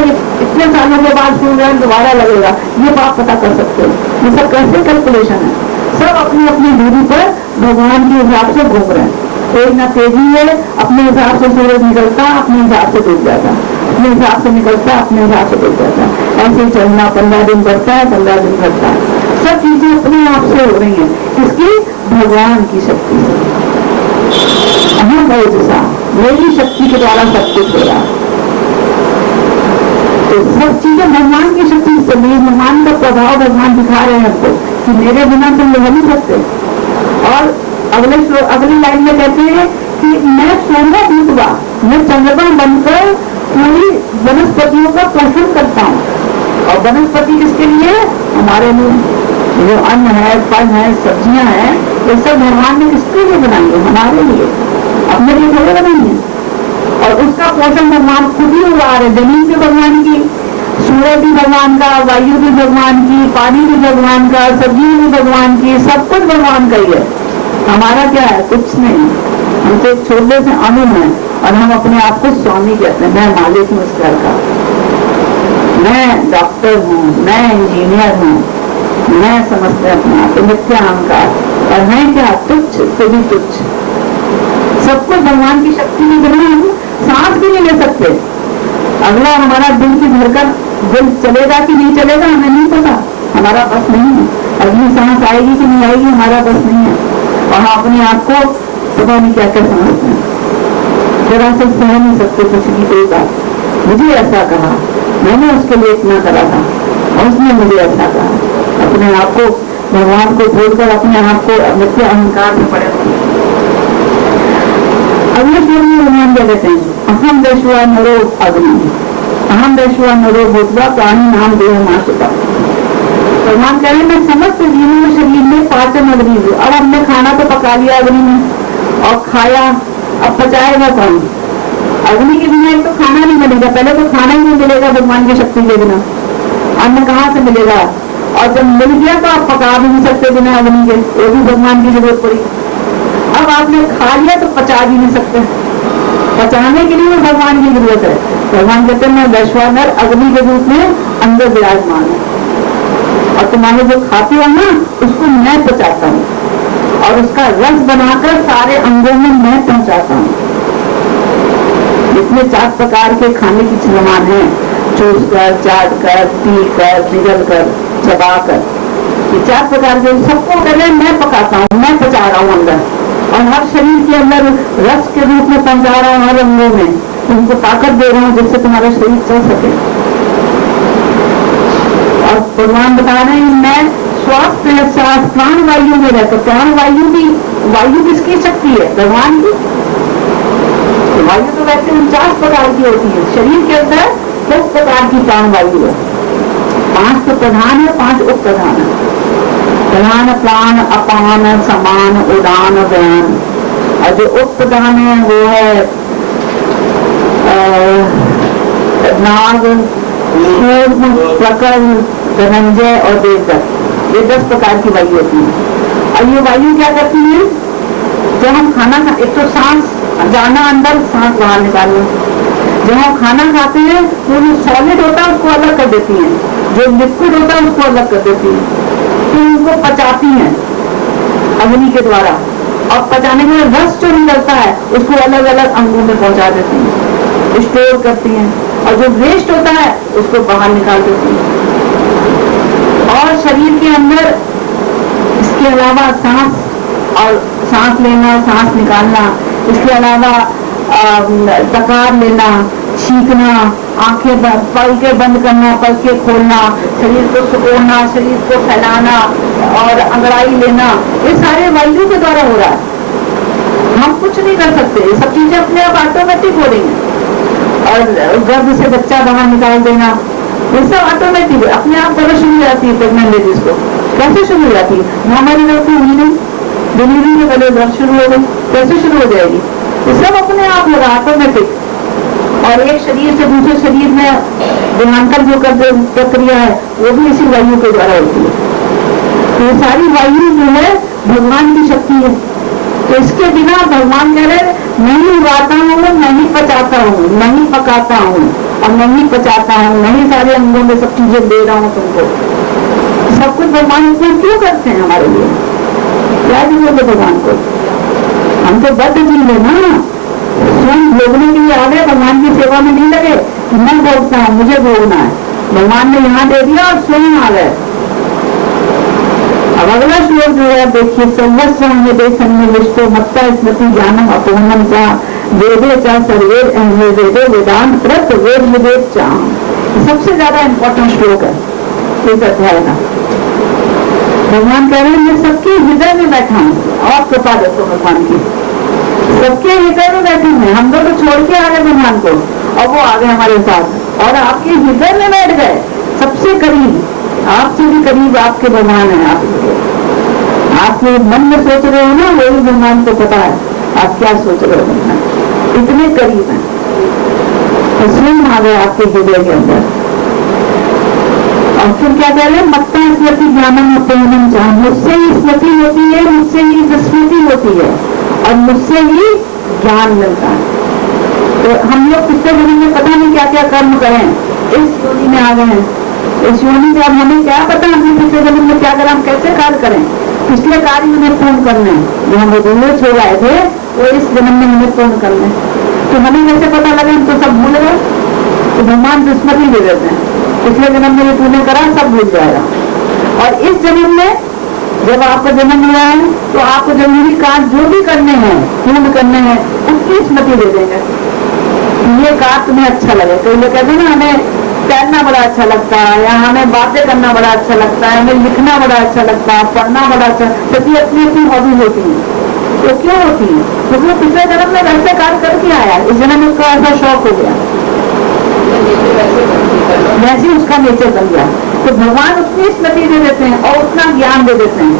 इतने सालों के बाद सूर्य ग्रहण दोबारा लगेगा, ये आप पता कर सकते हो। ये सब कैसे कैलकुलेशन है, सब अपनी अपनी दूरी पर भगवान के हिसाब से घूम रहे हैं। कोई ना तेजी है, अपने हिसाब से सूरज निकलता, अपने हिसाब से डूब जाता, अपने हिसाब से निकलता, अपने हिसाब से डूब जाता। ऐसे ही चलना 15 दिन बढ़ता है, 15 दिन घटता है, सब चीजें अपने आप से हो रही हैं। किसकी, भगवान की शक्ति से। अहम ओजसा, मेरी शक्ति के द्वारा सब कुछ हो रहा है। तो सब चीजें भगवान की शक्ति से, भगवान का प्रभाव भगवान दिखा रहे हैं हमको कि मेरे बिना तुम रह नहीं सकते। और अगली लाइन में कहते हैं कि मैं सोना भूतवा, मैं चंद्रमा बनकर पूरी वनस्पतियों का पोषण करता हूँ। और वनस्पति किसके लिए, हमारे लिए। जो अन्न है, फल है, सब्जियां हैं, ये सब भगवान ने किसके लिए बनाई है, हमारे लिए, अपने लिए थोड़े बनाई है। और उसका पोषण भगवान खुद ही उड़ा रहे। जमीन भी भगवान की, सूर्य भी भगवान का, वायु भी भगवान की, पानी भी भगवान का, सब्जी भी भगवान की, सब कुछ भगवान का ही है। हमारा क्या है, कुछ नहीं। हम तो एक छोटे से अणु हैं, और हम अपने आप को स्वामी कहते हैं। मैं मालिक हूँ इस घर का, मैं डॉक्टर हूँ, मैं इंजीनियर हूँ, मैं समझते अपने आप को, मिथ्या अहंकार। और मैं क्या, तुच्छ से भी तुच्छ। सब कुछ भगवान की शक्ति के बिना हम सांस भी नहीं ले सकते। अगला हमारा दिल की धड़कन, दिल चलेगा कि नहीं चलेगा हमें नहीं पता, हमारा बस नहीं है। अगली सांस आएगी कि नहीं आएगी, हमारा बस नहीं है। और हम अपने आप को पता नहीं क्या क्या समझते हैं, जरा से सह नहीं सकते कुछ की कोई बात। मुझे ऐसा कहा, मैंने उसके लिए इतना करा था, और उसने मुझे ऐसा कहा। अपने आप को, भगवान को छोड़कर अपने आप को मिथ्या अहंकार में पड़े हुए। अगले श्लोक में भगवान क्या कहते हैं, अहम दैश्वा नरो अग्नि, अहम दैश्वा नरो भूतवा प्राणी नाम देह मासुता। भगवान कह रहे मैं समस्त जीवों शरीर में पाचन अग्नि हूँ। अब हमने खाना तो पका लिया अग्नि में और खाया, अब पचाएगा कौन? अग्नि के बिना एक तो खाना नहीं बनेगा, पहले तो खाना ही नहीं मिलेगा भगवान की शक्ति के बिना। अन्न कहाँ से मिलेगा? और जब मिल गया तो आप पका भी नहीं सकते बिना अग्नि के, वो भी भगवान की जरूरत पड़ी। अब आपने खा लिया तो पचा भी नहीं सकते, पचाने के लिए भगवान की जरूरत है। भगवान कहते हैं मैं वैश्वानर अग्नि के रूप में अंदर विराजमान हूँ, और तुम्हारे जो खाते हो ना उसको मैं पचाता हूँ, और उसका रस बनाकर सारे अंगों में मैं पहुंचाता हूँ। जितने 4 प्रकार के खाने की सामान है चूस कर, चाट कर, पी कर, निगल कर, चबा कर, ये 4 प्रकार के सबको पहले मैं पकाता हूँ, मैं पचा रहा हूँ अंदर, और हर शरीर के अंदर रस के रूप में पहुंचा रहा हूँ, हर अंगों में तुमको ताकत दे रहा हूँ जिससे तुम्हारा शरीर चल सके। और भगवान बता रहे हैं मैं श्वास प्रश्वास प्राण वायु में रहता, प्राण वायु भी, वायु किसकी शक्ति है? भगवान की। तो वायु तो वैसे 49 प्रकार की होती है, शरीर के अंदर 10 प्रकार की प्राण वायु है, 5 तो प्रधान है, 5 उप प्रधान है। प्रधान प्राण, अपान, समान, उदान, व्यान, और जो उप प्रधान है वो है नाग, कूर्म, प्रकर, धनंजय और देवदत्त। ये 10 प्रकार की वायु होती है। और ये वायु क्या करती है? जब हम खाना एक तो सांस जाना अंदर, सांस बाहर निकालना। जब हम खाना खाते हैं तो जो सॉलिड होता है उसको अलग कर देती है, जो लिक्विड होता है उसको अलग कर देती है, फिर उनको पचाती हैं अग्नि के द्वारा, और पचाने के बाद रस जो निकलता है उसको अलग अलग अंगों में पहुंचा देती हैं, स्टोर करती हैं, और जो वेस्ट होता है उसको बाहर निकाल देती हैं। और शरीर के अंदर इसके अलावा सांस, और सांस लेना, सांस निकालना, इसके अलावा डकार लेना, छींकना, आंखें पलके बंद करना, पलके खोलना, शरीर को सुकोड़ना, शरीर को फैलाना और अंगड़ाई लेना, ये सारे वायु के द्वारा हो रहा है। हम कुछ नहीं कर सकते, ये सब चीजें अपने आप ऑटोमेटिक हो रही हैं। और गर्भ से बच्चा बाहर निकाल देना, ये सब ऑटोमेटिक अपने आप तरह शुरू हो जाती है। प्रेगनेंट लेडीज को कैसे शुरू हो जाती है? हमारी गलती हुई नहीं, डिलीवरी के पहले दर्द शुरू हो गई, कैसे शुरू हो जाएगी? ये सब अपने आप होगा ऑटोमेटिक। और एक शरीर से दूसरे शरीर में देहांतर जो कर प्रक्रिया है वो भी इसी वायु के द्वारा होती है। तो ये सारी वायु जो है भगवान की शक्ति है। तो इसके बिना भगवान कह रहे नहीं उगाता हूँ, नहीं पचाता हूँ, नहीं पकाता हूँ और नहीं पचाता हूँ, नहीं सारे अंगों में सब चीजें दे रहा हूँ तुमको। सब कुछ भगवान इतना क्यों करते हैं हमारे लिए? क्या जरूरत है भगवान को? हम तो बद्ध जीव है ना, स्वयं भोगने के लिए आ गए, भगवान की सेवा में नहीं लगे। मैं भोगता हूँ, मुझे भोगना है, भगवान ने यहाँ दे दिया और स्वयं आ गए। अब अगला श्लोक जो है देखिए, सर्वस्व मत्ता स्मृति ज्ञानम अपूर्णम चा वेदे चा सर्वे वेदे वेदांत प्रत वेद विवेक चा। सबसे ज्यादा इंपॉर्टेंट श्लोक है इस अध्याय का। भगवान कह रहे हैं मैं सबके हृदय में बैठा हूँ। और कृपा देखो भगवान की, सबके हृदय में बैठे हैं। हम लोग तो छोड़ के आ गए भगवान को और वो आ गए हमारे साथ, और आपके हृदय में बैठ गए, सबसे करीब, आपसे भी करीब आपके भगवान है। आप मन में सोच रहे हो ना, वो भी भगवान को पता है आप क्या सोच रहे हो, इतने करीब है। तो स्वयं आ गए आपके हृदय के अंदर। और फिर क्या कह रहे हैं? मत्ता स्मृति ज्ञानम अपूर्णम चा, मुझसे ही स्मृति होती है, मुझसे ही विस्मृति होती है और मुझसे ही ज्ञान मिलता है। तो हम लोग पिछले जन्म में पता नहीं क्या क्या कर्म करें, इस योनि में आ गए हैं। इस योनि में अब हमें क्या पता हमने पिछले जन्म में क्या करा, हम कैसे कार्य करें? पिछले कार्य हमें पूर्ण करने हैं, जो हम अधूरे छोड़ आए थे वो इस जन्म में हमें पूर्ण करने। तो हमें कैसे पता लगे? हम तो सब भूल गए। तो भगवान विस्मृति दे देते हैं, पिछले जन्म में ये तूने करा सब भूल जाएगा। और इस जन्म में जब आपका जन्म हुआ है तो आपको जरूरी कार्य जो भी करने हैं, पूर्ण करने हैं, उसकी स्मृति दे देंगे। ये कार्य तुम्हें अच्छा लगे। तो ये कहते हैं ना, हमें तैरना बड़ा अच्छा लगता है, या हमें बातें करना बड़ा अच्छा लगता है, हमें लिखना बड़ा अच्छा लगता है, पढ़ना बड़ा अच्छा, क्योंकि अपनी अपनी हॉबी होती है। तो क्यों होती है? क्योंकि वो पिछले जन्म में वैसे कार्य करके आया, इस जन्म में उसका ऐसा शौक हो गया, वैसे उसका नेचर बन गया। तो भगवान उतनी स्मृति दे देते हैं और उतना ज्ञान दे देते हैं।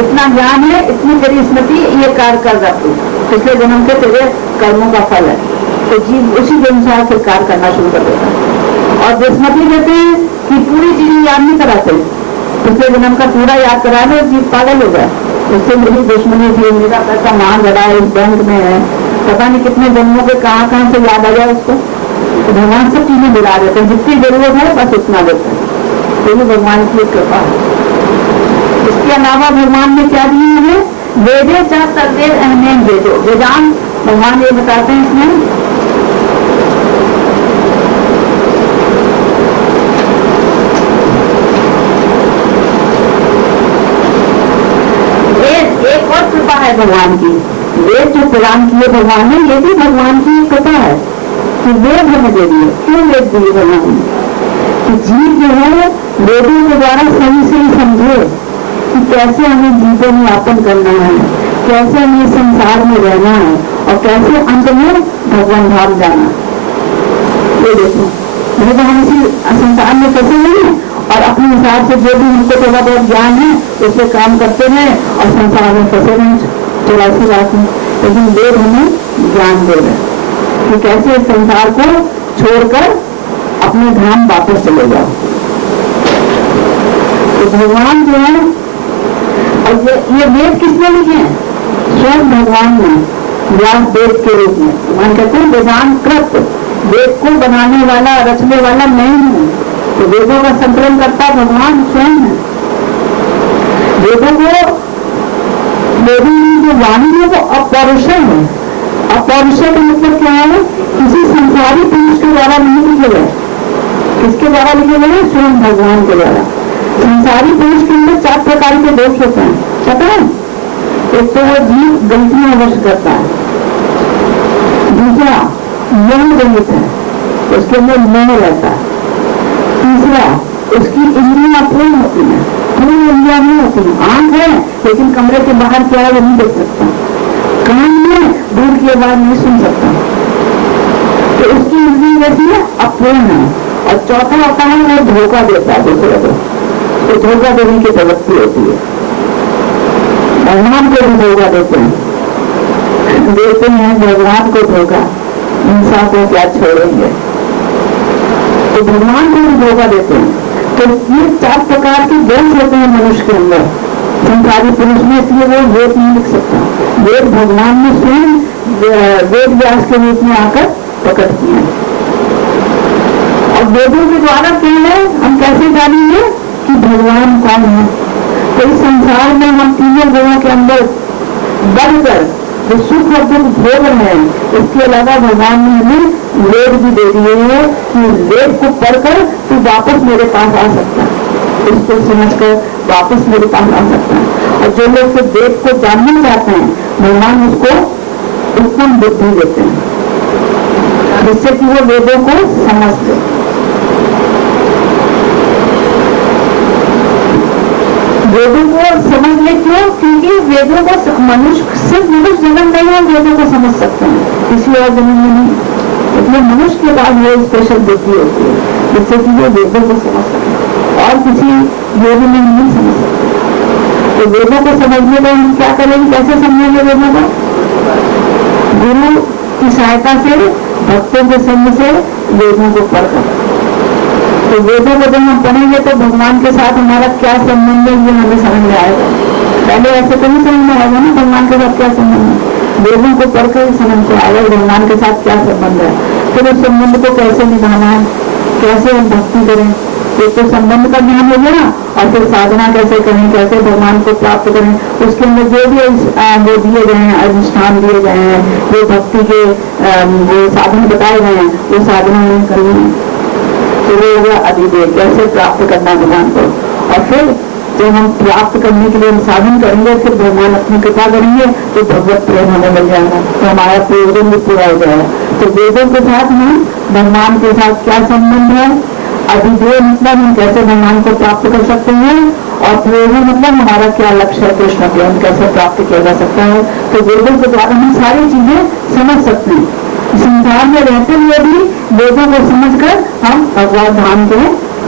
इतना ज्ञान है, इतनी तेरी स्मृति, ये कार्य कर जाती, पिछले जन्म के तेरे कर्मों का फल है। तो जीव उसी के अनुसार फिर कार्य करना शुरू कर देता है। और विस्मृति देते हैं कि पूरी चीजें याद नहीं कराते, पिछले जन्म का पूरा याद करा लो, जीव पागल हो गया। उससे मेरी दुश्मनी थी, मेरा पैसा मांग रहा है, इस बैंक में है, पता नहीं कितने जन्मों के कहाँ से याद आ जाए उसको। तो भगवान सब चीजें दिला देते हैं, जितनी जरूरत है बस उतना देते हैं। तो ये भगवान की कृपा है। इसके अलावा भगवान ने क्या दिए हैं? वेदे चा सर्वे अहमें वेदो, वेदांत भगवान ये बताते हैं इसमें है भगवान की। वेद जो प्रदान किए भगवान ने, ये भी भगवान की कृपा है कि वेद हमें दे दिए। क्यों वेद दिए भगवान ने? कि जीव जो है वेदों के द्वारा सही से ही समझे कि कैसे हमें जीवन यापन करना है, कैसे हमें संसार में रहना है और कैसे अंत में भगवान धाम जाना। ये देखो, नहीं तो हम इसी संसार में फंसे नहीं है और अपने हिसाब से जो भी हमको थोड़ा बहुत ज्ञान है उससे काम करते हैं और संसार में फंसे नहीं 84 लाख में। लेकिन वेद हमें ज्ञान दे रहे कि कैसे इस संसार को छोड़कर अपने धाम वापस चले जाओ। तो भगवान जो है, और ये वेद किसने लिखे हैं? स्वयं भगवान ने व्यास वेद के रूप में। भगवान कहते हैं वेदांत कृत, वेद को बनाने वाला रचने वाला मैं हूँ। तो वेदों का संकलन करता भगवान स्वयं है। वेदों को, वेदों की जो वाणी है वो अपौरुषेय है। अपौरुषेय का मतलब क्या है? किसी संसारी पुरुष के द्वारा नहीं लिखे गए। किसके द्वारा लिखे गए? स्वयं भगवान के द्वारा। संसारी पुरुष के अंदर 4 प्रकार के दोष होते हैं, पता है? एक तो वो जीव गलतियां अवश्य करता है, दूसरा यौन रहित है, उसके अंदर मोह रहता है, तीसरा उसकी इंद्रियां पूर्ण होती हैं, पूर्ण इंद्रियां नहीं होती। आंख है लेकिन कमरे के बाहर क्या है वो नहीं देख सकता, कान में दूर की आवाज नहीं सुन सकता, तो उसकी इंद्रिया कैसी है? अपूर्ण है। और चौथा होता है वो धोखा देता है दूसरे को, तो धोखा देने की प्रवृत्ति होती है। भगवान को भी धोखा देते हैं भगवान को धोखा, इंसान को क्या छोड़ेंगे, तो भगवान को भी धोखा देते हैं। तो ये 4 प्रकार के दोष होते हैं मनुष्य के अंदर, संसारी पुरुष में, इसलिए वो वेद नहीं लिख सकता। वेद भगवान ने स्वयं वेद व्यास के रूप में आकर प्रकट किया। और वेदों के द्वारा क्या है, हम कैसे जानेंगे कि भगवान कौन है? तो इस संसार में हम तीनों गुणों के अंदर बढ़कर जो सुख और दुख भोग रहे हैं, इसके अलावा भगवान ने हमें वेद भी दे दिए हैं कि वेद को पढ़कर तू वापस मेरे पास आ सकता है, इसको समझकर वापस मेरे पास आ सकता है। और जो लोग फिर वेद को जानना चाहते हैं, भगवान उसको उत्तम बुद्धि देते हैं जिससे कि वो वेदों को समझ ले। वेदों को समझ ले क्यों? क्योंकि वेदों को मनुष्य, सिर्फ मनुष्य जन्म नहीं है वेदों को समझ सकते हैं, किसी और जन्म में नहीं। इसलिए मनुष्य के पास वो स्पेशल बुद्धि होती है जिससे कि वो वेदों को समझ सकते और किसी योगी में नहीं समझ सकते। तो वेदों को समझने में हम क्या करेंगे, कैसे समझेंगे वेदों को? गुरु की सहायता से, भक्तों के संग से वेदों को पढ़कर। तो वेदों को जब हम पढ़ेंगे तो भगवान के साथ हमारा क्या संबंध है ये हमें समझ में आएगा। पहले ऐसे तो नहीं समझ में आएगा ना भगवान के साथ क्या संबंध है, वेदों को पढ़कर ही समझ में आएगा भगवान के साथ क्या संबंध है। फिर उस संबंध को कैसे निभाना है, कैसे हम भक्ति करें, एक तो संबंध का ज्ञान हो गया और फिर साधना कैसे करें, कैसे भगवान को प्राप्त करें। उसके अंदर जो भी वो दिए गए हैं, अनुष्ठान दिए गए हैं, जो भक्ति के वो साधन बताए गए हैं, वो साधना हमें करनी है। तो वो हो गया अधिदेव, कैसे प्राप्त करना भगवान को। और फिर जब हम प्राप्त करने के लिए हम साधन करेंगे, फिर भगवान अपनी कृपा करेंगे तो भगवत प्रेम हमें मिल जाएगा, तो हमारा प्रयोजन भी पूरा हो जाएगा। तो वेदों के साथ हम भगवान के साथ क्या संबंध है, अधिदेव मतलब हम कैसे भगवान को प्राप्त कर सकते हैं, और प्रयोजन मतलब हमारा क्या लक्ष्य है, कृष्ण को हम कैसे प्राप्त किया जा सकता है। तो वेदों के द्वारा हम सारी चीजें समझ सकते हैं। संसार में रहते हुए भी वेदों को समझकर हम भगवान धाम के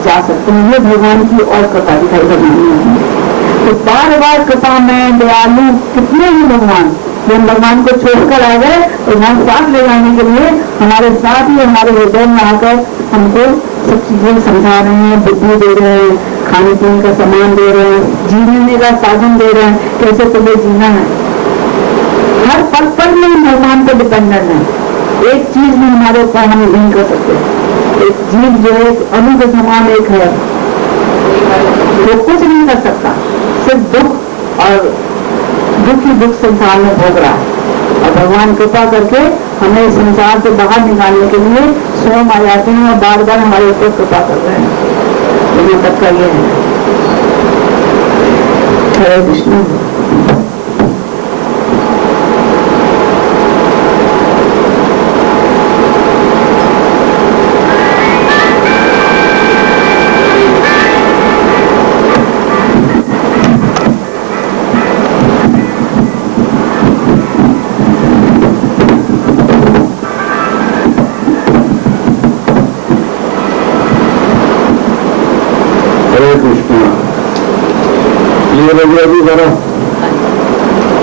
जा सकते हैं। ये भगवान की और कृपा दिखाई देनी है। तो बार बार कृपा में दयालु कितने ही भगवान, जब भगवान को छोड़कर आ गए तो वहां साथ ले जाने के लिए हमारे साथ ही हमारे हृदय में आकर हमको सब चीजें समझा रहे हैं, बुद्धि दे रहे हैं, खाने पीने का सामान दे रहे हैं, जीने का साधन दे रहे हैं, कैसे तुम्हें जीना है। हर पल पल में भगवान पर डिपेंडेंट है, एक चीज भी हमारे ऊपर हम नहीं कर सकते। एक जीव जो है अणु के समान एक है, वो कुछ नहीं कर सकता, सिर्फ दुख और दुख ही दुख संसार में भोग रहा है। और भगवान कृपा करके हमें संसार से बाहर निकालने के लिए स्वयं आ जाते हैं और बार बार हमारे ऊपर कृपा कर रहे हैं। ये तक का ये है। हरे कृष्ण। हरे कृष्णा। ये लगे अभी जरा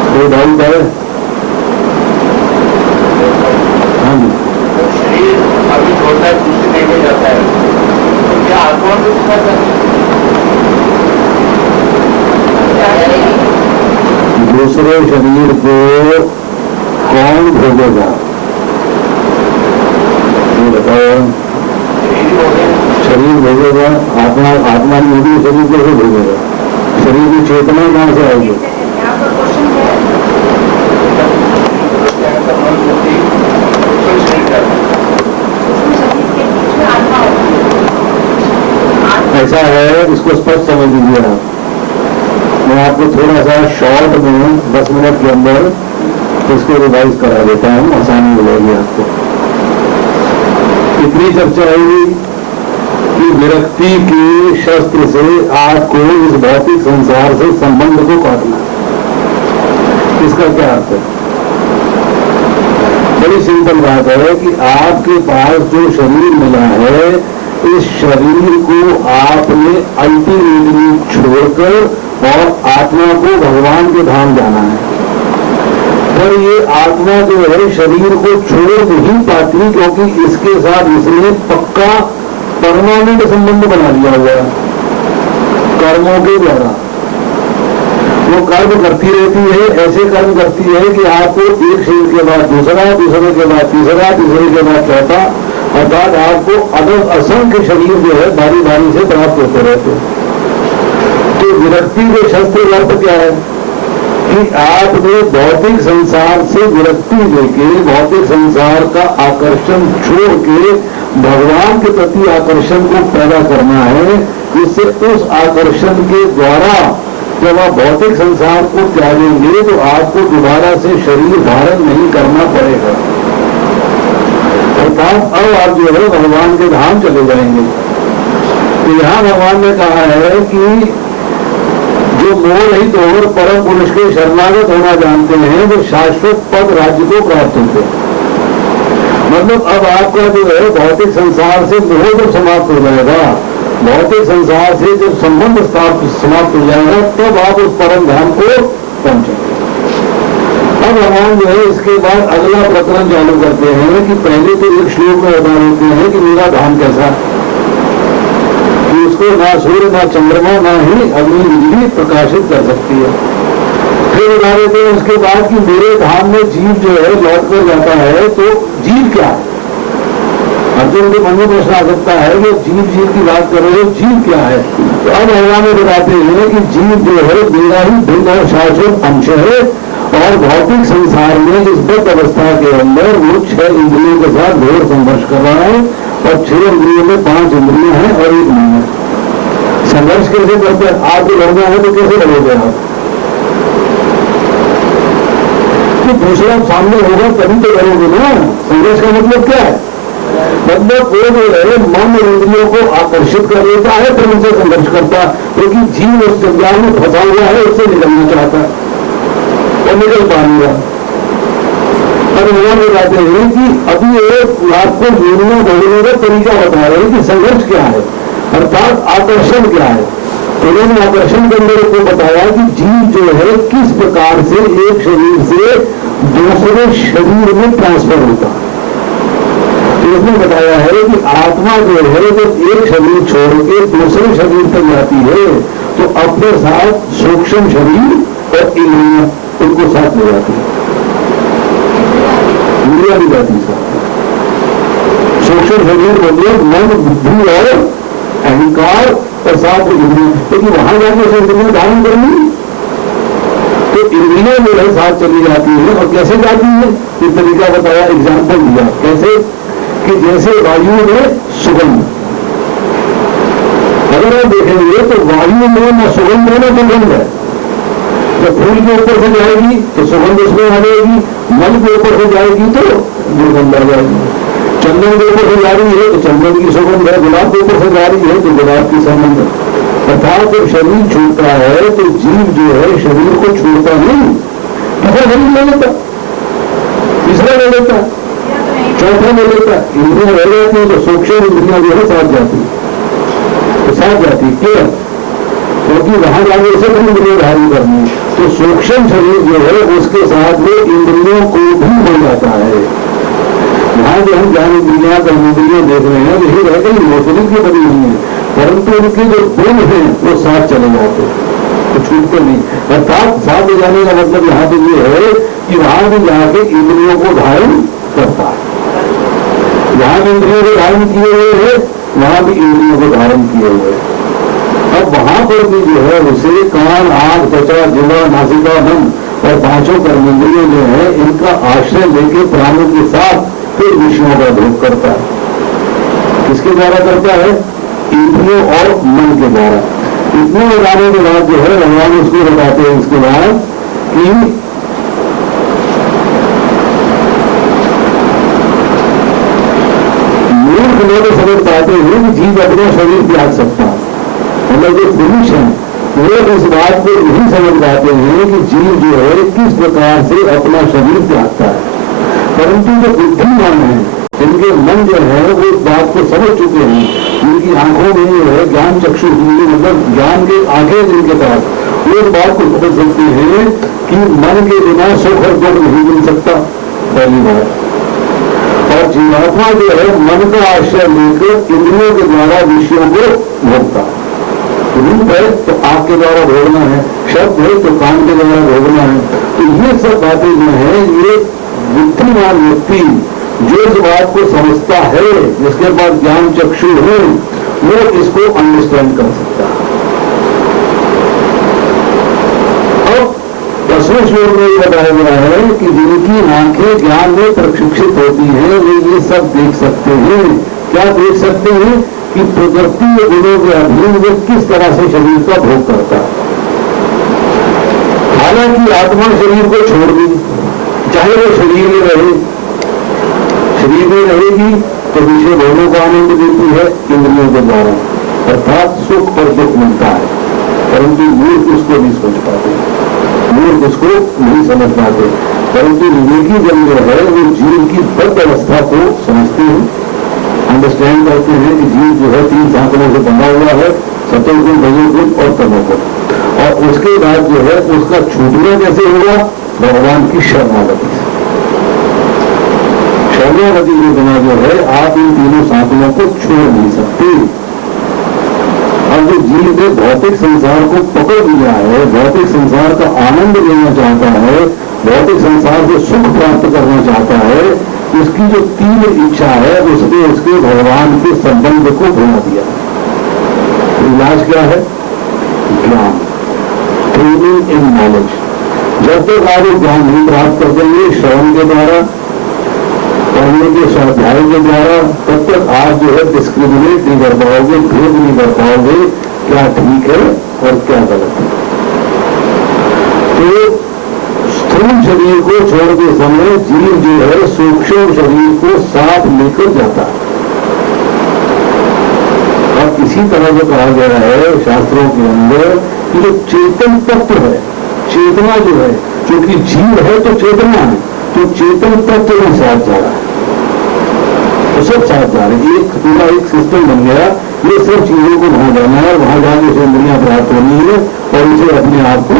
कोई डाउट है? हाँ जी। शरीर अभी छोड़ता है, दूसरी नहीं में जाता है, तो क्या आत्मा भी उसका दूसरे शरीर को कौन भोगेगा ये बताओ? शरीर भोगेगा, आत्मा आत्मा नहीं, शरीर कैसे भोगेगा? शरीर की चेतना कहाँ से आएगी? ऐसा है, इसको स्पष्ट समझ लीजिए आप। मैं आपको थोड़ा सा शॉर्ट में 10 मिनट के अंदर इसको रिवाइज करा देता हूँ, आसानी हो जाएगी आपको। इतनी चर्चा हुई कि विरक्ति के शस्त्र से आपको इस भौतिक संसार से संबंध को काटना। इसका क्या अर्थ है? बड़ी सिंपल बात है कि आपके पास जो शरीर मिला है, इस शरीर को आपने अल्टीमेटली छोड़कर और आत्मा को भगवान के धाम जाना है। पर ये आत्मा जो है शरीर को छोड़ नहीं पाती, क्योंकि इसके साथ इसने पक्का परमानेंट संबंध बना लिया हुआ है कर्मों के द्वारा। वो कर्म करती रहती है, ऐसे कर्म करती है कि आपको एक शरीर के बाद दूसरा, दूसरे के बाद तीसरा, तीसरे के बाद चौथा, अर्थात आपको अदर असंख्य शरीर जो है बारी बारी से प्राप्त होते रहते। तो विरक्ति के शस्त्र का अर्थ क्या है कि आपने भौतिक संसार से विरक्ति लेके भौतिक संसार का आकर्षण छोड़ के भगवान के प्रति आकर्षण को पैदा करना है, जिससे उस आकर्षण के द्वारा जब आप भौतिक संसार को त्यागेंगे तो आपको दोबारा से शरीर धारण नहीं करना पड़ेगा, अर्थात अब आप जो है भगवान के धाम चले जाएंगे। तो यहाँ भगवान ने कहा है कि जो मोह रहित और परम पुरुष के शरणागत होना जानते हैं, वो शाश्वत पद राज्य को प्राप्त होते हैं। मतलब अब आपका जो है भौतिक संसार से मोह जब समाप्त हो जाएगा, भौतिक संसार से जब संबंध समाप्त हो जाएगा, तब आप उस परम धाम को पहुंचेंगे। अब भगवान जो है इसके बाद अगला प्रकरण चालू करते हैं कि पहले तो एक श्लोक में बता देते हैं कि मेरा धाम कैसा, कि उसको ना सूर्य ना चंद्रमा ना ही अग्नि बिजली प्रकाशित कर सकती है। फिर बता देते हैं उसके बाद कि मेरे धाम में जीव जो है लौट कर जाता है, तो जीव क्या है? अर्जुन के मन में प्रश्न आ सकता है कि जीव की बात कर रहे हो, जीव क्या है? तो अब भगवान बताते हैं कि जीव जो है मेरा ही भिन्न और शाश्वत अंश है, और भौतिक संसार में इस बद्ध अवस्था के अंदर वो 6 इंद्रियों के साथ घोर संघर्ष कर रहा है, और 6 इंद्रियों में 5 इंद्रियां हैं और 1 मन है। संघर्ष कैसे करते हैं? आपको लड़ना है तो कैसे लड़ोगे आप? तो दूसरा सामने होगा तभी तो करोगे ना। संघर्ष का मतलब क्या है? मतलब वो जो है मन इंद्रियों को आकर्षित कर लेता है, फिर उनसे संघर्ष करता है, क्योंकि जीव उस जंजाल में फंसा हुआ है, उससे निकलना चाहता है और निकल पाएगा। और भगवान बताते हैं कि अभी एक आपको निर्णय बोलने का तरीका बता रहे हैं कि संघर्ष क्या है, अर्थात आकर्षण क्या है। उन्होंने आकर्षण के अंदर को बताया कि जीव जो है किस प्रकार से एक शरीर से दूसरे शरीर में ट्रांसफर होता है। तो उसने बताया है कि आत्मा जो है जब एक शरीर छोड़ के दूसरे शरीर तक जाती है, तो अपने साथ सूक्ष्म शरीर और इंद्रियां उनको साथ ले जाती है, इंद्रियां भी जाती है। सूक्ष्म शरीर मतलब मन, बुद्धि और अहंकार और साथ इंद्रियां, लेकिन वहां जाकर इंद्रियां धारण करनी, तो इंद्रियां जो है साथ चली जाती है। और कैसे जाती है ये तरीका बताया, एग्जाम्पल दिया कैसे कि जैसे वायु में सुगंध, अगर आप देखेंगे तो वायु में न सुगंध है न दुर्गंध है। जब फूल के ऊपर से जाएगी तो सुगंध उसमें आ जाएगी, मल के ऊपर से जाएगी तो दुर्गंध आ जाएगी, चंदन के ऊपर से जा रही है तो चंदन की सुगंध है, गुलाब के ऊपर से जा रही है तो गुलाब की सुगंध है। अर्थात जब शरीर छूटता है तो जीव जो है शरीर को छोड़ता नहीं, दूसरा शरीर ले लेता, तीसरा ले लेता, चौथा ले लेता, इंद्रियां रह जाती है तो सूक्ष्म इंद्रियां जो है साथ जाती है, तो साथ जाती है। क्योंकि वहां जाके सब इंद्रियों धारण करनी, तो सूक्ष्म शरीर जो है उसके साथ में इंद्रियों को भी हो जाता है। यहाँ जो हम ज्ञान इंद्रियां कर्मेंद्रियां देख रहे हैं यही रह गई, वो शरीर की बनी हुई है, परंतु उनके जो गुण हैं वो साथ चले जाते, तो छूटते नहीं। अर्थात साथ ले जाने का मतलब यहाँ पे ये है कि वहां भी जाके इंद्रियों को धारण करता है। जहां इंद्रियों को धारण किए हुए है वहां भी इंद्रियों को धारण किए हुए हैं। अब वहां पर भी जो है उसे कान, आंख, त्वचा, जिह्वा, नासिका, मन और पांचों कर्मेंद्रियों जो है इनका आश्रय लेके प्राणों के साथ फिर विषयों का भोग करता है। किसके द्वारा करता है? इंद्रियों और मन के द्वारा। इतने बताने के बाद जो है भगवान उसको बताते हैं इसके बाद कि मूर्ख लोग समझ पाते हैं कि जीव अपना शरीर त्याग सकता है, मतलब जो पुरुष है वो इस बात को नहीं समझ पाते हैं कि जीव जो है किस प्रकार से अपना शरीर त्यागता है। परंतु जो बुद्धिमान है इनके मन जो है वो इस बात को समझ चुके हैं, इनकी आंखों में जो है ज्ञान चक्षु, मतलब ज्ञान के आगे जिनके पास, वो इस बात को समझ सकते हैं कि मन के बिना सुख और दुख नहीं मिल सकता, पहली बात। और जीवात्मा जो है मन का आश्रय लेकर इंद्रियों के द्वारा विषयों को भोगता है। रूप है तो आंख के द्वारा भोगना है, शब्द है तो कान के द्वारा भोगना है। तो ये सब बातें जो है ये बुद्धिमान व्यक्ति जो इस बात को समझता है, जिसके पास ज्ञान चक्षु है, वो इसको अंडरस्टैंड कर सकता है। अब 10वें श्लोक में बताया गया है कि जिनकी आंखें ज्ञान में प्रशिक्षित होती हैं वे ये सब देख सकते हैं। क्या देख सकते हैं? कि प्रकृति गुणों के अधीन वे किस तरह से शरीर का भोग करता है। हालांकि आत्मा शरीर को छोड़ दी, चाहे वो शरीर में रहे, शरीर में रहेगी तो विषय भोगों को आनंद देती है इंद्रियों के द्वारा, अर्थात सुख और दुख मिलता है, परंतु मूर्ख उसको नहीं समझ पाते, मूर्ख उसको नहीं समझ पाते। परंतु विवेकी जन जो है वो जीव की बद्ध अवस्था को समझते हैं, अंडरस्टैंड करते हैं कि जीव जो है 3 साधनों से बंधा हुआ है, सतोगुण, रजोगुण और तमोगुण, और उसके बाद जो है उसका छूटना कैसे होगा? भगवान की शरणागति से। शरणागति के बिना जो है आप इन तीनों साधनों को छोड़ नहीं सकते। अब जो जीव ने भौतिक संसार को पकड़ लिया है, भौतिक संसार का आनंद लेना चाहता है, भौतिक संसार से सुख प्राप्त करना चाहता है, उसकी जो तीव्र इच्छा है उसने उसके भगवान के संबंध को भुला दिया। इलाज क्या है? ज्ञान, ट्रेनिंग इन नॉलेज। जब तक आप ज्ञान नहीं प्राप्त कर देंगे श्रवण के द्वारा, पढ़ने के स्वाध्याय के द्वारा, तब तक आप जो है डिस्क्रिमिनेट नहीं कर पाओगे, भेद नहीं कर पाओगे क्या ठीक है और क्या गलत है। तो स्थूल शरीर को छोड़ते समय जीव जो है सूक्ष्म शरीर को साथ लेकर जाता है। और इसी तरह जो कहा गया है शास्त्रों के अंदर कि जो चेतन तत्व है, चेतना जो है, क्योंकि जीव है तो चेतना है, तो चेतन तत्व में साथ जा रहा है, तो सब साथ जा रहे हैं, एक पूरा एक सिस्टम बन गया। ये सब चीजों को वहां जाना है, वहां जाके उसे इंद्रियां प्राप्त होनी है और उसे अपने आप को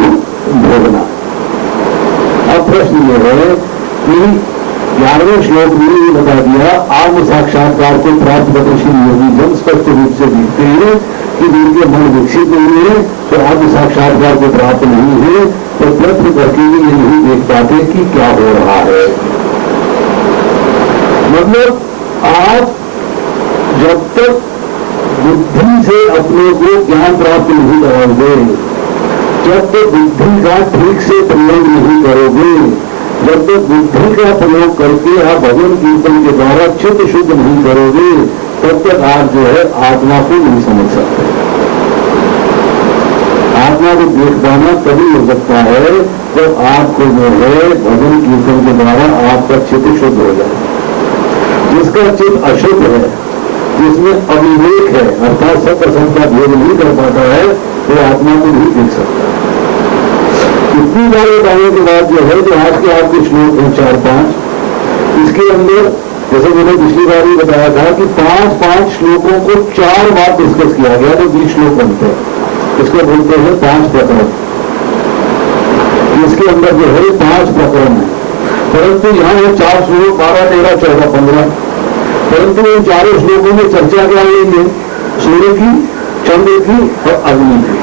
भोगना। अब प्रश्न ये है कि 11वें श्लोक में ये बता दिया आत्म साक्षात्कार को प्राप्त गतिशील योगी जन स्पष्ट रूप से दिखते हैं कि जिनके मन विकसित नहीं है तो आत्म साक्षात्कार को प्राप्त नहीं है, तो प्रयत्न करके भी ये नहीं देख पाते कि क्या हो रहा है। मतलब आप जब तक बुद्धि से अपने को ज्ञान प्राप्त नहीं कराओगे, जब तक बुद्धि का ठीक से प्रयोग नहीं करोगे, जब तक बुद्धि का प्रयोग करके आप भजन कीर्तन के द्वारा चित्त शुद्ध नहीं करोगे, तब तक आप जो है आत्मा को नहीं समझ सकते। आत्मा को देख पाना तभी हो सकता है जब आपको जो है भजन कीर्तन के द्वारा आपका चित्त शुद्ध हो जाए। जिसका चित्त अशुद्ध है, जिसमें अविवेक है, अर्थात सत्य असत्य का भेद नहीं कर पाता है, वो आत्मा को नहीं देख सकता। इतनी बार बताने के बाद जो है जो आज के आपके श्लोक हैं 4-5, इसके अंदर जैसे मैंने पिछली बार ही बताया था कि 5-5 श्लोकों को 4 बार डिस्कस किया गया तो 20 श्लोक बनते हैं। इसको बोलते हैं 5 प्रकरण। इसके अंदर जो है 5 प्रकरण है, परंतु यहाँ ये 4 श्लोक 12, 13, 14, 15, परंतु इन चारों श्लोकों में चर्चा क्या लेंगे? सूर्य की, चंद्र की और अग्नि की,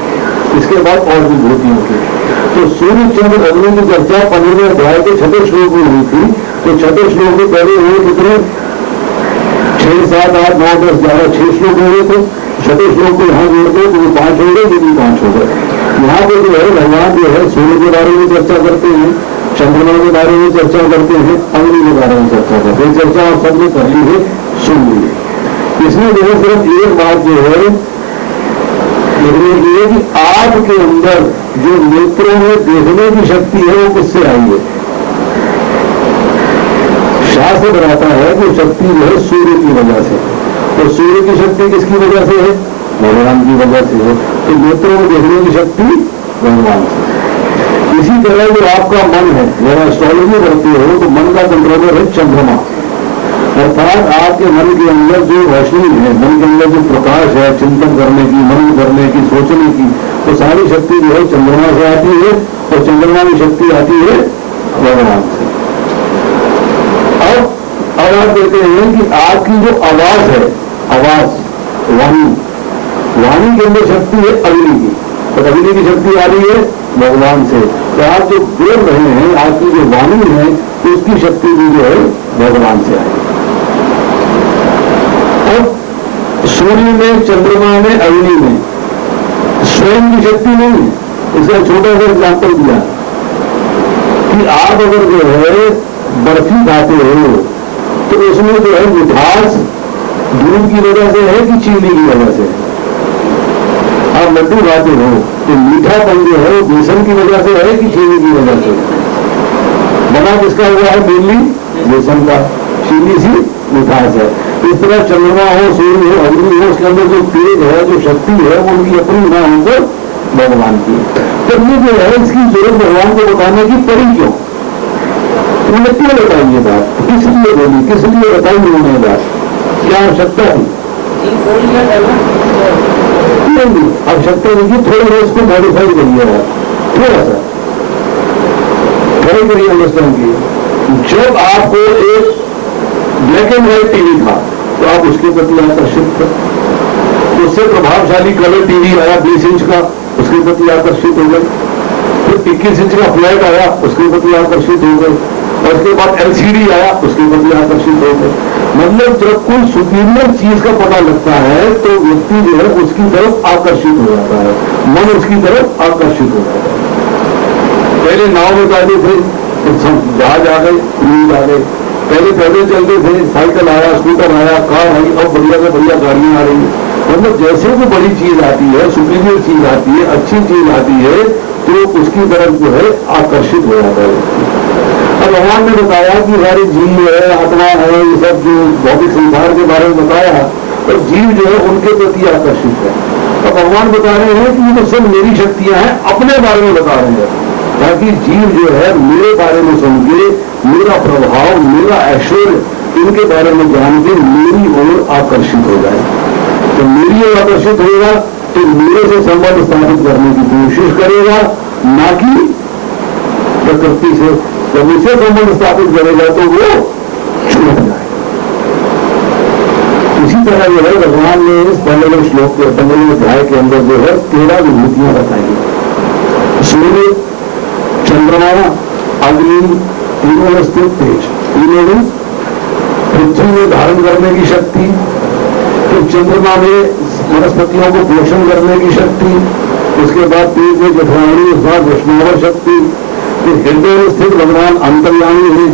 इसके बाद और विभूतियों की। तो सूर्य, चंद्र, अग्नि की चर्चा 15वें अध्याय के 6ठे श्लोक में हुई थी। तो 6ठे श्लोक में पहले हुए कितने? 6, 7, 8, 9, 10, 11, 6 श्लोक हुए थे। 6ठे श्लोक को यहाँ जोड़ दो तो 5 हो गए, ये भी 5 हो गए। यहाँ पे जो है भगवान जो है सूर्य के बारे में चर्चा करते हैं, चंद्रमा के बारे में चर्चा करते हैं, अग्नि के बारे में चर्चा करते हैं। चर्चा आप सबने कर ली है, सुन ली है। इसमें जो है सिर्फ एक बात जो है देखने की है कि आपके अंदर जो नेत्रों में देखने की शक्ति है वो किससे आई है? शास्त्र बताता है कि शक्ति जो है सूर्य की वजह से। तो सूर्य की शक्ति किसकी वजह से है? भगवान की वजह से है। तो नेत्रों में देखने की शक्ति भगवान से। इसी तरह जो आपका मन है, जब एस्ट्रोलॉजी करते हो तो मन का कंट्रोलर है चंद्रमा, अर्थात आपके मन के अंदर जो रोशनी है, मन के अंदर जो प्रकाश है चिंतन करने की, मनन करने की, सोचने की, तो सारी शक्ति जो है चंद्रमा से आती है और चंद्रमा की शक्ति आती है भगवान से। अब आप कहते हैं कि आपकी जो आवाज है, आवाज, वाणी के अंदर शक्ति है अग्नि की, और अग्नि की शक्ति आ रही है भगवान से। तो आप जो बोल रहे हैं, आपकी जो वाणी है, उसकी शक्ति भी जो है भगवान से आई। अब सूर्य में, चंद्रमा में, अग्नि में स्वयं की शक्ति नहीं है। इसका छोटा सा एग्जाम्पल दिया कि आप अगर जो है बर्फी खाते हो तो उसमें जो है मिठास दूध की वजह से है कि चीनी की वजह से? आप लड्डू खाते हो तो मीठापन जो है बेसन की वजह से है कि चीनी की वजह से? बना किसका हुआ है? मेनली बेसन का, चीनी सी मिठास है। इस तरह चंद्रमा हो, सूर्य हो, अग्नि हो, उसके अंदर जो तेज है, जो शक्ति है, वो उनकी अपनी ना होकर भगवान की। तो ये जो है इसकी जरूरत भगवान को बताने की पड़ी क्यों? उन्होंने क्यों बताई ये बात? किस लिए बोली, किस लिए बताई उन्होंने बात? क्या आवश्यकता थी? नहीं, आवश्यकता नहीं थी। थोड़ा सा इसको मॉडिफाई करिए आप, थोड़ा सा ट्राई करिए अंडरस्टैंड किए। जब आपको एक ब्लैक एंड व्हाइट टीवी था तो आप उसके प्रति आकर्षित थे। उससे प्रभावशाली कलर टीवी आया 20 इंच का, उसके प्रति आकर्षित हो गए। फिर 21 इंच का फ्लैट आया, उसके प्रति आकर्षित हो गए। और उसके बाद एलसीडी आया, उसके प्रति आकर्षित हो गए। मतलब जब कोई सुपीरियर चीज का पता लगता है तो व्यक्ति जो है उसकी तरफ आकर्षित हो जाता है, मन उसकी तरफ आकर्षित हो जाता है। पहले नाव में जाते थे तो जहाज आ गए, क्रूज आ गए। पहले पैदल चलते थे, साइकिल आया, स्कूटर आया, कार आई, अब बढ़िया से बढ़िया गाड़ियां आ रही है। मतलब जैसे कोई बड़ी चीज आती है, सुपीरियर चीज आती है, अच्छी चीज आती है तो उसकी तरफ जो है आकर्षित हो जाता है। अब भगवान ने बताया कि हमारी जीव है, आत्मा है, ये सब जो भौतिक संसार के बारे में बताया, तो जीव जो है उनके प्रति आकर्षित है। तो भगवान बता रहे हैं कि ये तो सब मेरी शक्तियां हैं, अपने बारे में बता रहे हैं, ताकि जीव जो है मेरे बारे में सुन के, मेरा प्रभाव, मेरा ऐश्वर्य इनके बारे में जान के मेरी ओर आकर्षित हो जाए। तो मेरी ओर आकर्षित होगा तो मेरे से संबंध स्थापित करने की कोशिश करेगा, ना कि प्रकृति से। जब मुझसे संबंध स्थापित करेगा तो वो छूट जाए। इसी तरह जो है भगवान ने इस 15वें श्लोक के 15वें अध्याय के अंदर जो है 13 विभूतियां बताई। सूर्य, चंद्रमा, अग्नि, तीनों में स्थित तेज, तीनों में पृथ्वी में धारण करने की शक्ति, फिर चंद्रमा में वनस्पतियों को पोषण करने की शक्ति, उसके बाद तेज में जठराग्नि, उसके बाद वैष्णव शक्ति, फिर हृदय में स्थित भगवान अंतर्यामी है,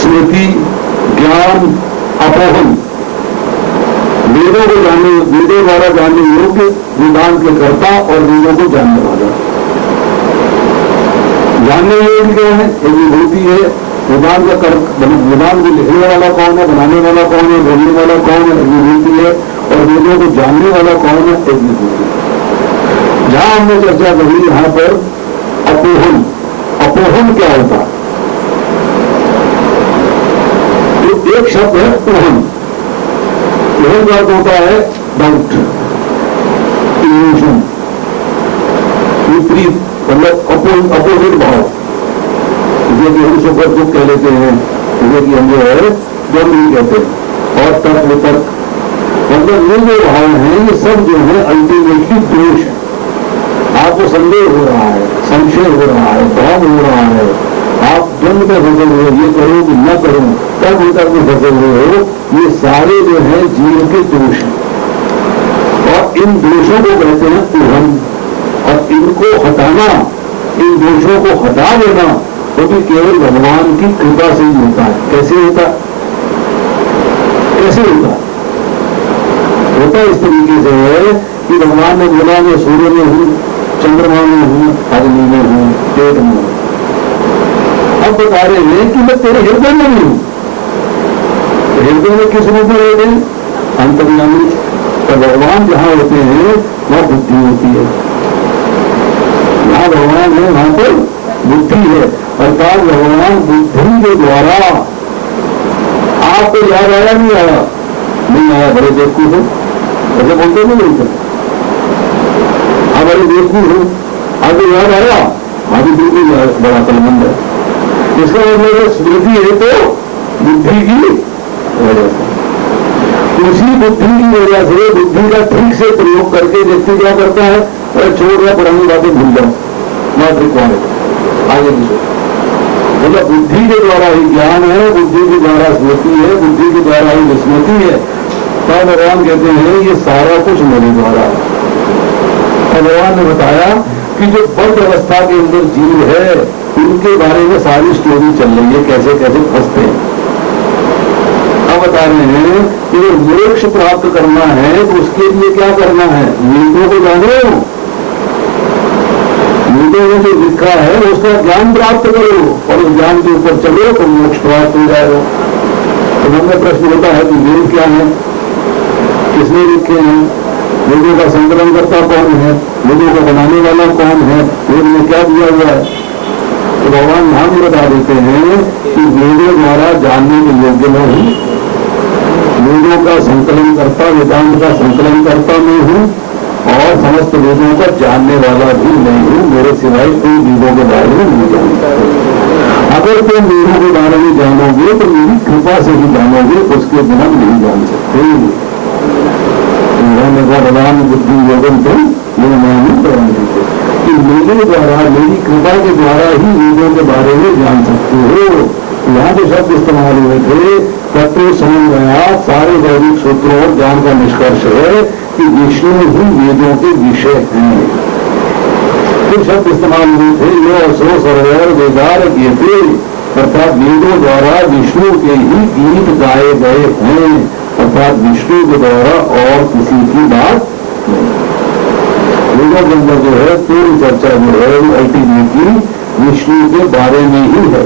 स्मृति, ज्ञान, अपोहन, वेदों को जानने, वेदों द्वारा जानने योग्य, वेदांत के कर्ता और वेदों को जानने वाला। जानने योग्य क्या है? एक विभूति है। वेदांत का वेदांत को लिखने वाला कौन है, बनाने वाला कौन है, बोलने वाला कौन है, एक विभूति है। और वेदों को जानने वाला कौन है, एक विभूति। जहां हमने चर्चा करी यहां पर अपोहन, अपोहन क्या होता? तो एक शब्द है पोहन। पोहन का अर्थ होता है डाउट, इल्यूजन। ऊपर दुख कह लेते हैं, जैसे कि हम जो है जो नहीं कहते, और तर्क वितर्क, मतलब ये जो भाव है ये सब जो है अल्टीमेटली दोष है। आपको संदेह हो रहा है, संशय हो रहा है, भाव हो रहा है, आप द्वंद में फंसे हुए, ये करो कि न करो, तब वितर्क में फंसे हुए हो, ये सारे जो है जीव के दोष हैं। और इन दोषों को कहते हैं उहम, और इनको हटाना, इन दोषों को हटा देना वो भी केवल भगवान की कृपा से ही होता है। कैसे होता, कैसे होता होता इस तरीके से है कि भगवान ने बोला मैं सूर्य में हूं, चंद्रमा में हूं, अग्नि में हूं, पेट में हूं। अब बता रहे हैं कि मैं तेरे हृदय में नहीं हूं। तो हृदय में किस रूप में रहते हैं? अंतर्यामी। तो भगवान जहां होते हैं वहां बुद्धि होती है, जहां भगवान है वहां पर बुद्धि है। अर्थात भगवान बुद्धि के द्वारा, आपको याद आया नहीं आया? नहीं आया, बड़े बेवकूफ हो, ऐसे बोलते नहीं बोलते, आप बड़े बेवकूफ हो, आपको याद आया? अभी बिल्कुल बड़ा अकलमंद है। इसका मतलब है स्मृति है तो बुद्धि की वजह से, उसी बुद्धि की वजह से, बुद्धि का ठीक से प्रयोग करके व्यक्ति क्या करता है? अरे छोड़ दिया, पुरानी बातें भूल जाओ, नॉट रिक्वायर्ड, आगे नहीं सोच। मतलब बुद्धि के द्वारा ही ज्ञान है, बुद्धि के द्वारा स्मृति है, बुद्धि के द्वारा ही विस्मृति है। तो भगवान कहते हैं ये सारा कुछ मेरे द्वारा है। भगवान ने बताया कि जो बद्ध अवस्था के अंदर जीव है उनके बारे में सारी स्टोरी चल रही है, कैसे कैसे फंसते हैं। अब बता रहे हैं कि वो मोक्ष प्राप्त करना है तो उसके लिए क्या करना है? वेदों को जानो, वेदों में जो लिखा है उसका ज्ञान प्राप्त करो और उस ज्ञान के ऊपर चलो तो मोक्ष प्राप्त हो जाएगा। तो हमें प्रश्न होता है कि वेद क्या है, किसने लिखे हैं, वेदों का संकलन करता कौन है, वेदों को बनाने वाला कौन है, वेद में क्या दिया हुआ है? तो भगवान यहां भी बता देते हैं कि वेदों द्वारा जानने के योग्य मैं हूं, वेदों का संकलन करता, वेदांत का संकलन करता मैं हूं और समस्त वेदों का जानने वाला भी मैं हूं। मेरे सिवाय कोई वेदों के बारे में नहीं जानता। अगर तुम वेदों के बारे में जानोगे तो मेरी कृपा से ही जानोगे, उसके बिना नहीं जान सकते। भगवान बुद्धि योगन तुम ये नहीं करेंगे कि मेरे द्वारा, मेरी कृपा के द्वारा ही वेदों के बारे में जान सकते हो। यहाँ जो शब्द इस्तेमाल हुए थे तत्व समझ गया, सारे वैदिक सूत्रों और ज्ञान का निष्कर्ष है कि विष्णु ही वेदों के विषय हैं। कुछ शब्द इस्तेमाल हुए थे यो असो सर्वर वेदार गीते, अर्थात वेदों द्वारा विष्णु के ही गीत गाए गए हैं, अर्थात विष्णु के द्वारा और किसी की बात नहीं। वेदों के अंदर जो है पूरी चर्चा जो है वो अल्टीमेटली विष्णु के बारे में ही है।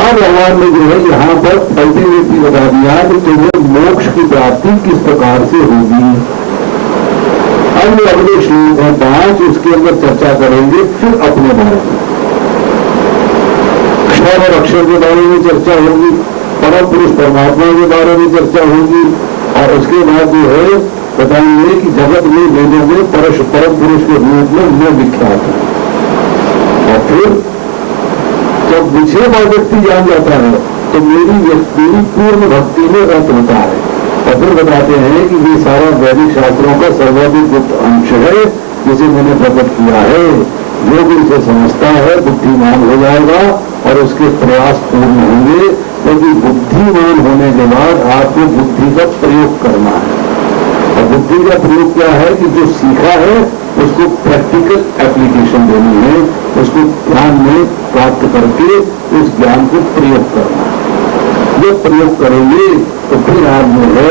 अब भगवान ने जो है यहाँ पर अल्टीमेटली बता दिया कि तुम्हें मोक्ष की प्राप्ति किस प्रकार से होगी। अब अगले श्लोक है 5, उसके अंदर चर्चा करेंगे फिर अपने बारे में, अक्षर और अक्षर के बारे में चर्चा होगी, परम पुरुष परमात्मा के बारे में चर्चा होगी और उसके बाद जो है बताएंगे कि जगत में वेदों में परम पुरुष के रूप में मैं विख्यात हूं। और फिर जब विषय का व्यक्ति जान जाता है तो मेरी पूर्ण भक्ति में रत होता है। और फिर बताते हैं कि ये सारा वैदिक शास्त्रों का सर्वाधिक गुप्त अंश है जिसे मैंने प्रकट किया है। जो भी इसे समझता है बुद्धिमान हो जाएगा और उसके प्रयास पूर्ण होंगे, क्योंकि बुद्धिमान होने के बाद आपको बुद्धि का प्रयोग करना है। और बुद्धि का प्रयोग क्या है कि जो सीखा है उसको प्रैक्टिकल एप्लीकेशन देनी है, उसको ज्ञान में प्राप्त करके उस ज्ञान को प्रयोग करना है। जब प्रयोग करेंगे तो फिर आप जो है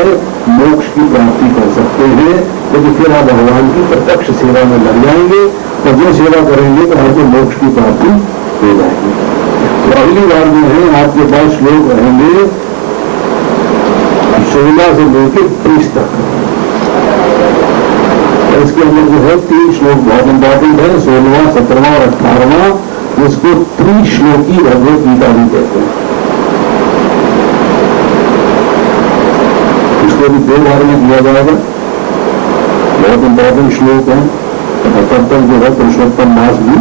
मोक्ष की प्राप्ति कर सकते हैं, क्योंकि फिर आप भगवान की प्रत्यक्ष सेवा में लग जाएंगे और जो सेवा करेंगे तो आपको मोक्ष की प्राप्ति हो जाएगी। तो अगली बार जो है आपके पास श्लोक रहेंगे 16 से लेकर 30 तक। इसके अंदर जो है 3 श्लोक बहुत इंपॉर्टेंट है, 16वां, 17वां और 18वां, जिसको त्रिश्लोकी भगवत गीता भी कहते हैं। इसको भी 2 बार में दिया जाएगा, बहुत इंपॉर्टेंट श्लोक है। तब तक जो है पुरुषोत्तम मास भी